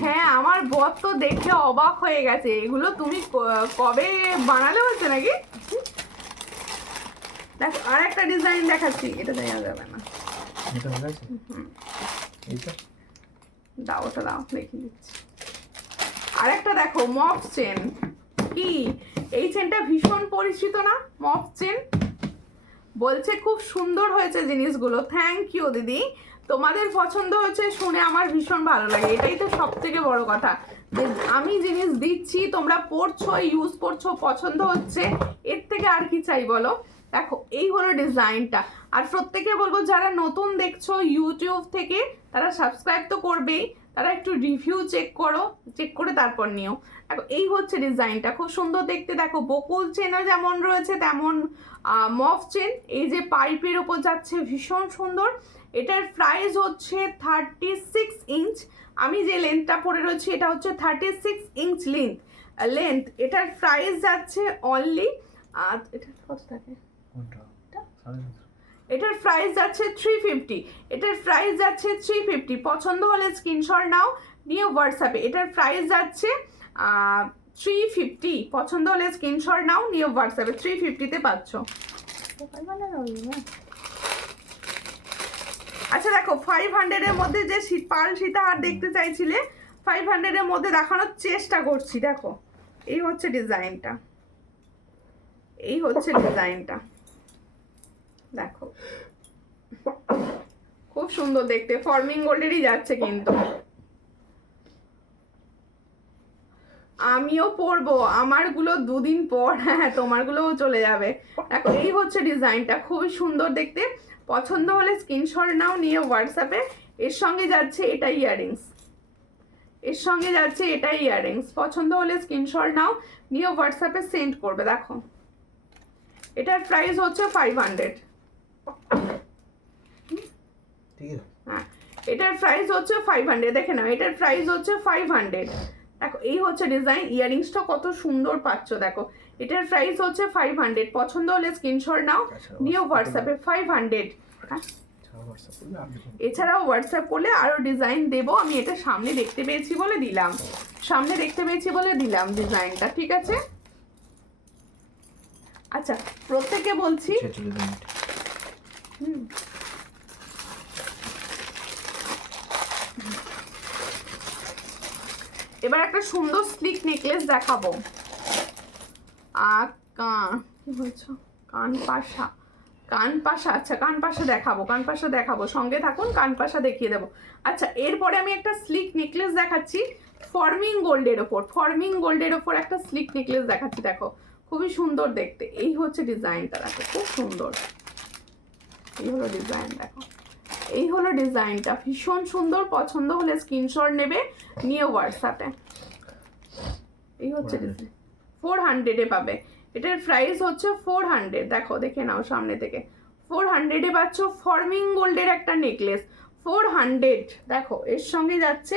হ্যাঁ আমার বর তো দেখে অবাক হয়ে গেছে, এগুলো তুমি কবে বানালে বলছে নাকি। দেখো আর একটা ডিজাইন দেখাচ্ছি, এটা দেওয়া যাবে না, দাও ওটা দাও, দেখিয়ে দিচ্ছি। আর একটা দেখো মফ চেন, কি এই চেনটা ভীষণ পরিচিত না, মফ চেন, বলছে খুব সুন্দর হয়েছে জিনিসগুলো। থ্যাংক ইউ দিদি, তোমাদের পছন্দ হয়েছে শুনে আমার ভীষণ ভালো লাগে, এটাই তো সব থেকে বড় কথা, যে আমি জিনিস দিচ্ছি তোমরা পড়ছো, ইউজ করছো, পছন্দ হচ্ছে, এর থেকে আর কি চাই বলো। দেখো এই হলো ডিজাইনটা। আর প্রত্যেকে বলবো যারা নতুন দেখছো ইউটিউব থেকে তারা সাবস্ক্রাইব তো করবেই, তারা একটু রিভিউ চেক করো, চেক করে তারপর নিও। দেখো এই হচ্ছে ডিজাইনটা, খুব সুন্দর দেখতে। দেখো বকুল চেনও যেমন রয়েছে তেমন মফ চেন, এই যে পাইপের ওপর যাচ্ছে, ভীষণ সুন্দর। এটার প্রাইস হচ্ছে 36 ইঞ্চ। আমি যে লেন্থটা পরে রয়েছি এটা হচ্ছে 36 ইঞ্চ লেন্থ। এটার প্রাইস যাচ্ছে অনলি এটা কত থাকে, এটার প্রাইস যাচ্ছে 350। এটার প্রাইস যাচ্ছে 350। পছন্দ হলে স্ক্রিনশট নাও, নিয়ে হোয়াটসঅ্যাপে। এটার প্রাইস যাচ্ছে 350। পছন্দ হলে স্ক্রিনশট নাও, নিয়ে হোয়াটসঅ্যাপে। 350-তে পাচ্ছ। আচ্ছা দেখো 500-এর মধ্যে যে পার্ল সীতাহার দেখতে চাইছিলে, 500-এর মধ্যে দেখানোর চেষ্টা করছি। দেখো এই হচ্ছে ডিজাইনটা, এই হচ্ছে ডিজাইনটা। দেখো খুব সুন্দর দেখতে, ফর্মিং গোল্ডেরই যাচ্ছে কিন্তু। আমিও পরবো, আমারগুলো দুদিন পর, হ্যাঁ তোমারগুলোও চলে যাবে। দেখো এই হচ্ছে ডিজাইনটা, খুবই সুন্দর দেখতে। পছন্দ হলে স্ক্রিনশট নাও, নিয়ে হোয়াটসঅ্যাপে। এর সঙ্গে যাচ্ছে এটা ইয়াররিংস, এর সঙ্গে যাচ্ছে এটা ইয়াররিংস। পছন্দ হলে স্ক্রিনশট নাও, নিয়ে হোয়াটসঅ্যাপে সেন্ড করবে। দেখো এটার প্রাইস হচ্ছে 500। হ্যাঁ এটার প্রাইস হচ্ছে 500, দেখে নাও এটার প্রাইস হচ্ছে 500। দেখো এই হচ্ছে ডিজাইন, ইয়াররিংসটা কত সুন্দর পাচ্ছ। দেখো এটার প্রাইস হচ্ছে 500। পছন্দ হলে স্ক্রিনশট নাও, নিয়ে হোয়াটসঅ্যাপে। 500। এছাড়াও হোয়াটসঅ্যাপ করলে আরো ডিজাইন দেবো আমি। এটা সামনে দেখতে পেয়েছি বলে দিলাম, সামনে দেখতে পেয়েছি বলে দিলাম ডিজাইনটা, ঠিক আছে। আচ্ছা প্রত্যেকে বলছি এবার একটা সুন্দর স্লিক নেকলেস দেখাবো। কি বলছো, কানপাশা, কানপাশা। আচ্ছা কানপাশা দেখাবো, কানপাশা দেখাবো, সঙ্গে থাকুন, কানপাশা দেখিয়ে দেবো। আচ্ছা এরপরে আমি একটা স্লিক নেকলেস দেখাচ্ছি ফর্মিং গোল্ডের ওপর, ফর্মিং গোল্ডের ওপর একটা স্লিক নেকলেস দেখাচ্ছি। দেখো খুবই সুন্দর দেখতে, এই হচ্ছে ডিজাইনটা। দেখো খুব সুন্দর, এই হলো ডিজাইন। দেখো এই হলো ডিজাইনটা, ভীষণ সুন্দর। পছন্দ হলে স্ক্রিনশট নেবে, নিয়ে হোয়াটসঅ্যাপে। এই হচ্ছে ডিজাইন, 400-এ পাবে। এটার প্রাইস হচ্ছে 400। দেখো দেখে নাও সামনে থেকে, 400-এ পাচ্ছ ফর্মিং গোল্ডের একটা নেকলেস, 400। দেখো এর সঙ্গে যাচ্ছে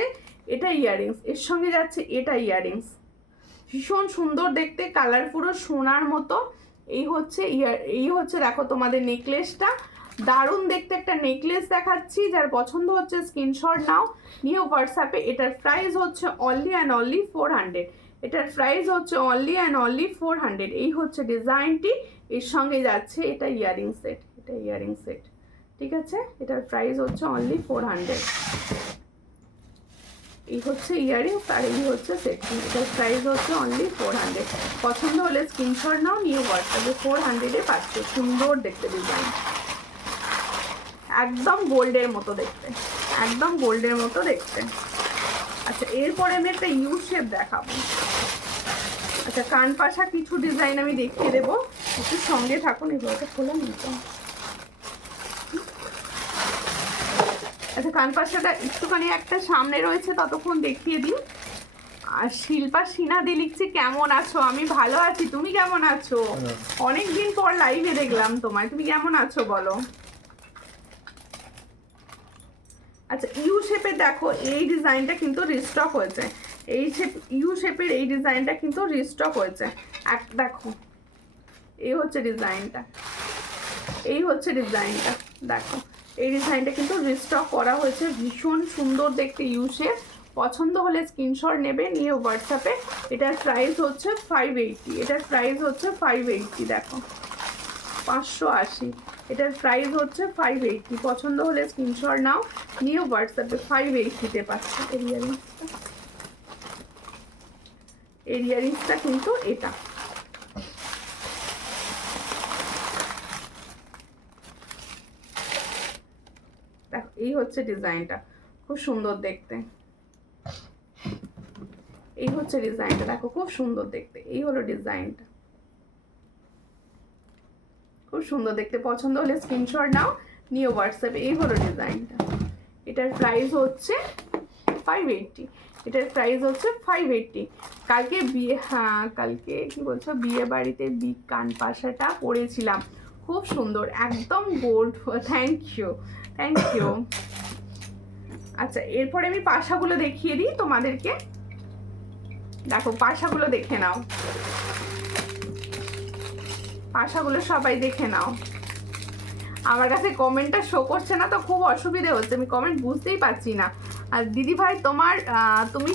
এটা ইয়াররিংস, এর সঙ্গে যাচ্ছে এটা ইয়াররিংস। ভীষণ সুন্দর দেখতে, কালার পুরো সোনার মতো। এই হচ্ছে দেখো তোমাদের নেকলেসটা, দারুণ দেখতে একটা নেকলেস দেখাচ্ছি। যার পছন্দ হচ্ছে স্ক্রিনশট নাও, নিয়ে হোয়াটসঅ্যাপে। এটার প্রাইস হচ্ছে অনলি অ্যান্ড অনলি 400। এটার প্রাইস হচ্ছে অনলি অ্যান্ড অনলি 400। এই হচ্ছে ডিজাইনটি, এর সঙ্গে যাচ্ছে এটা ইয়াররিং সেট, এটা ইয়াররিং সেট, ঠিক আছে। এটার প্রাইস হচ্ছে অনলি 400। এই হচ্ছে ইয়াররিংস আর এই হচ্ছে সেটটি। এটার প্রাইস হচ্ছে অনলি 400। পছন্দ হলে স্ক্রিনশট নাও, নিয়ে হোয়াটসঅ্যাপে। 400-এ পাচ্ছ, সুন্দর দেখতে ডিজাইন, একদম গোল্ডের মতো দেখতে, একদম গোল্ডের মতো দেখতে। আচ্ছা এরপরে আমি একটা ইউ শেপ দেখাবো। আচ্ছা কানপাশা কিছু ডিজাইন আমি দেখিয়ে দেবো, একটু সঙ্গে থাকুন। এগুলোটা খোলা নিতাম। আচ্ছা কানপাশাটা একটুখানি একটা সামনে রয়েছে, ততক্ষণ দেখিয়ে দিই। আর শিল্পা সিনাদি লিখছে কেমন আছো? আমি ভালো আছি, তুমি কেমন আছো? অনেকদিন পর লাইভে দেখলাম তোমায়, তুমি কেমন আছো বলো। আচ্ছা ইউ শেপে দেখো এই ডিজাইনটা কিন্তু রিস্টক হয়েছে, এই শেপ ইউ শেপের এই ডিজাইনটা কিন্তু রিস্টক হয়েছে। দেখো এই হচ্ছে ডিজাইনটা, এই হচ্ছে ডিজাইনটা। দেখো এই ডিজাইনটা কিন্তু রিস্টক করা হয়েছে, ভীষণ সুন্দর দেখতে ইউ শেপ। পছন্দ হলে স্ক্রিনশট নেবে, নিয়ে হোয়াটসঅ্যাপে। এটার প্রাইস হচ্ছে 580। এটার প্রাইস হচ্ছে 580। দেখো 580। এটার প্রাইস হচ্ছে 580। পছন্দ হলে স্ক্রিনশট নাও, নিয়ে হোয়াটসঅ্যাপে। 580-তে পাচ্ছে এই ইয়াররিংসটা। এই ইয়াররিংসটা কিন্তু এটা। দেখো এই হচ্ছে ডিজাইনটা, খুব সুন্দর দেখতে। এই হচ্ছে ডিজাইনটা, দেখো খুব সুন্দর দেখতে। এই হলো ডিজাইনটা, খুব সুন্দর দেখতে, পছন্দ হলে স্ক্রিনশট নাও, নিয়ে হোয়াটসঅ্যাপে। এই হলো ডিজাইনটা, এটার প্রাইস হচ্ছে 580, এটার প্রাইস হচ্ছে 580। কালকে বিয়ে, হ্যাঁ কালকে কি বলছো, বিয়ে বাড়িতে বিগ কানপাশাটা পরেছিলাম, খুব সুন্দর, একদম gold. Thank you, thank you. আচ্ছা, এরপরে আমি পাশাগুলো দেখিয়ে দিই তোমাদেরকে। দেখো পাশাগুলো দেখে নাও, পাশাগুলো সবাই দেখে নাও। আমার কাছে কমেন্টটা শো করছে না, তো খুব অসুবিধে হচ্ছে, আমি কমেন্ট বুঝতেই পারছি না। আর দিদি ভাই তোমার তুমি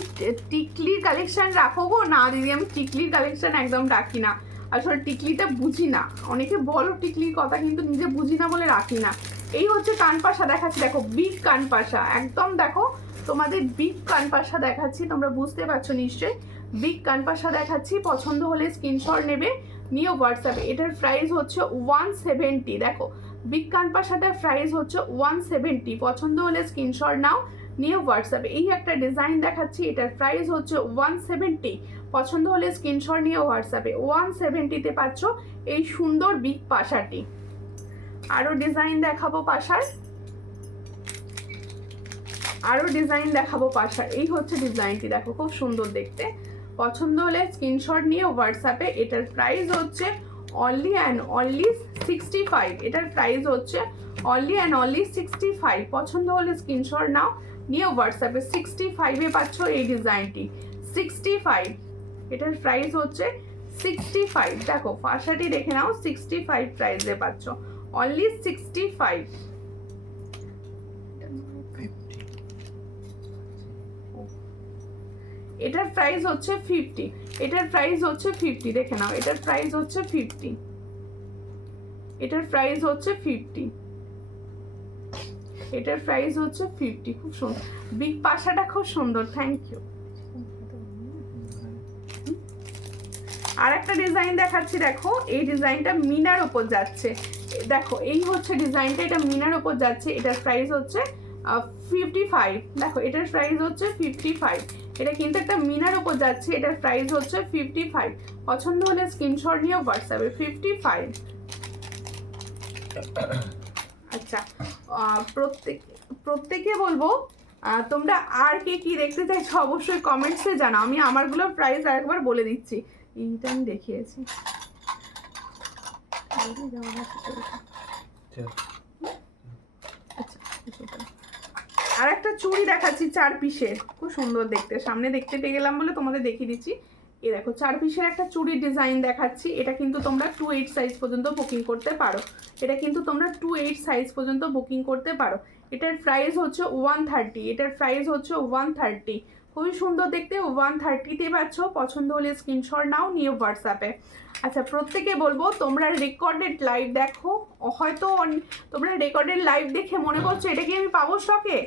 টিকলির কালেকশন রাখো গো? না দিদি, আমি টিকলির কালেকশন একদম রাখি না, আসলে টিকলিটা বুঝি না। অনেকে বলো টিকলির কথা, কিন্তু নিজে বুঝি না বলে রাখি না। এই হচ্ছে কানপাশা দেখাচ্ছি, দেখো বিগ কানপাশা, একদম দেখো তোমাদের বিগ কানপাশা দেখাচ্ছি, তোমরা বুঝতে পারছো নিশ্চয়ই। বিগ কানপাশা দেখাচ্ছি, পছন্দ হলে স্ক্রিনশট নেবে, নিয়ে হোয়াটসঅ্যাপে। এটার প্রাইস হচ্ছে 170। দেখো বিগ কানপাশাটার প্রাইস হচ্ছে 170, পছন্দ হলে স্ক্রিনশট নাও, নিয়ে হোয়াটসঅ্যাপে। এই একটা ডিজাইন দেখাচ্ছি, এটার প্রাইস হচ্ছে 170, পছন্দ হলে স্ক্রিনশট নিয়ে হোয়াটসঅ্যাপে। 170-তে পাচ্ছ এই সুন্দর বিগ পাশাটি। আরও ডিজাইন দেখাবো পাশার, আরও ডিজাইন দেখাবো পাশার। এই হচ্ছে ডিজাইনটি, দেখো খুব সুন্দর দেখতে, পছন্দ হলে স্ক্রিনশট নিয়ে হোয়াটসঅ্যাপে। এটার প্রাইস হচ্ছে অনলি অ্যান্ড অনলি 65, এটার প্রাইস হচ্ছে অনলি অ্যান্ড অনলি 65, পছন্দ হলে স্ক্রিনশট নাও, নিয়ে হোয়াটসঅ্যাপে। 65-এ পাচ্ছ এই ডিজাইনটি, 65, এটার প্রাইস হচ্ছে 65। দেখো পাশাটি দেখে নাও, 65 প্রাইসে পাচ্ছ, অনলি 65। এটার প্রাইস হচ্ছে 50, এটার প্রাইস হচ্ছে 50, দেখে নাও, এটার প্রাইস হচ্ছে 50, এটার প্রাইস হচ্ছে 50, এটার প্রাইস হচ্ছে 50। খুব সুন্দর বিগ পাশাটা, খুব সুন্দর, থ্যাংক ইউ। আর একটা ডিজাইন দেখাচ্ছি, দেখো এই ডিজাইনটা মিনার ওপর যাচ্ছে, দেখো এই হচ্ছে ডিজাইনটা, এটা মিনার ওপর যাচ্ছে, এটার প্রাইস হচ্ছে 55। দেখো এটার প্রাইস হচ্ছে 55, এটা কিন্তু একটা মিনার ওপর যাচ্ছে, এটার প্রাইস হচ্ছে 55, পছন্দ হলে স্ক্রিনশট নিয়ে হোয়াটসঅ্যাপে। 55। আচ্ছা, প্রত্যেকে বলবো তোমরা আর কে কি দেখতে চাইছো অবশ্যই কমেন্টসে জানাও, আমি আমারগুলোর প্রাইস আরেকবার বলে দিচ্ছি। এইটা আমি দেখিয়েছি, আর একটা চুড়ি দেখাচ্ছি 4 পিসের, খুব সুন্দর দেখতে, সামনে দেখতে পেয়ে গেলাম বলে তোমাদের দেখিয়ে দিচ্ছি। এই দেখো 4 পিসের একটা চুড়ির ডিজাইন দেখাচ্ছি, এটা কিন্তু তোমরা 2/8 সাইজ পর্যন্ত বুকিং করতে পারো, এটা কিন্তু তোমরা 2/8 সাইজ পর্যন্ত বুকিং করতে পারো। এটার প্রাইস হচ্ছে 130, এটার প্রাইস হচ্ছে 130, খুবই সুন্দর দেখতে, 130-তে পাচ্ছ, পছন্দ হলে স্ক্রিনশট নাও, নিয়ে হোয়াটসঅ্যাপে। আচ্ছা, প্রত্যেকে বলবো তোমরা রেকর্ডেড লাইভ দেখো, হয়তো তোমরা রেকর্ডেড লাইভ দেখে মনে করছো এটা কি আমি পাবো স্টকে,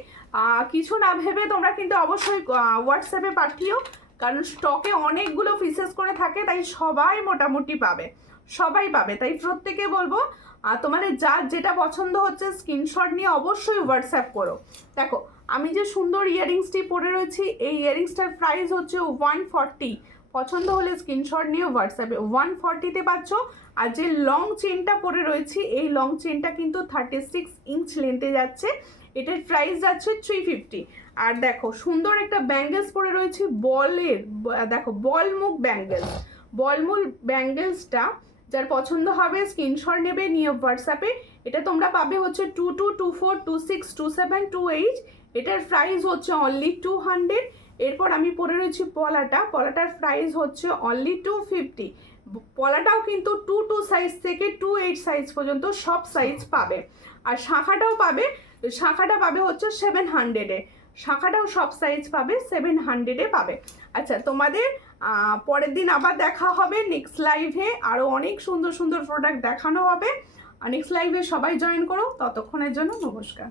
কিছু না ভেবে তোমরা কিন্তু অবশ্যই হোয়াটসঅ্যাপে পাঠিও, কারণ স্টকে অনেকগুলো পিসেস করে থাকে, তাই সবাই মোটামুটি পাবে, সবাই পাবে। তাই প্রত্যেকে বলবো তোমাদের যার যেটা পছন্দ হচ্ছে স্ক্রিনশট নিয়ে অবশ্যই হোয়াটসঅ্যাপ করো। দেখো আমি যে সুন্দর ইয়াররিংসটি পরে রয়েছি, এই ইয়াররিংসটার প্রাইস হচ্ছে 140, পছন্দ হলে স্ক্রিনশট নিয়ে হোয়াটসঅ্যাপে। 140-তে পাচ্ছ। আর যে লং চেনটা পরে রয়েছি, এই লং চেনটা কিন্তু 36 ইঞ্চ লেন্থে যাচ্ছে, এটার প্রাইস যাচ্ছে 350। আর দেখো সুন্দর একটা ব্যাঙ্গেলস পরে রয়েছি বলের, দেখো বল মুখ ব্যাঙ্গেলস, বলমুল ব্যাঙ্গেলসটা যার পছন্দ হবে স্ক্রিনশট নেবে, নিয়ে হোয়াটসঅ্যাপে। এটা তোমরা পাবে হচ্ছে 22, 24, 26, 27, 28, এটার প্রাইস হচ্ছে অনলি 200। এরপর আমি পরে রয়েছি পলাটা, পলাটার প্রাইস হচ্ছে অনলি 250। পলাটাও কিন্তু 22 সাইজ থেকে 28 সাইজ পর্যন্ত সব সাইজ পাবে। আর শাখাটাও পাবে, শাখাটা পাবে হচ্ছে 700-এ, শাখাটাও সব সাইজ পাবে, 700-এ পাবে। আচ্ছা, তোমাদের পরের দিন আবার দেখা হবে নেক্সট লাইভে, আরও অনেক সুন্দর সুন্দর প্রোডাক্ট দেখানো হবে। নেক্সট লাইভে সবাই জয়েন করো, ততক্ষণের জন্য নমস্কার।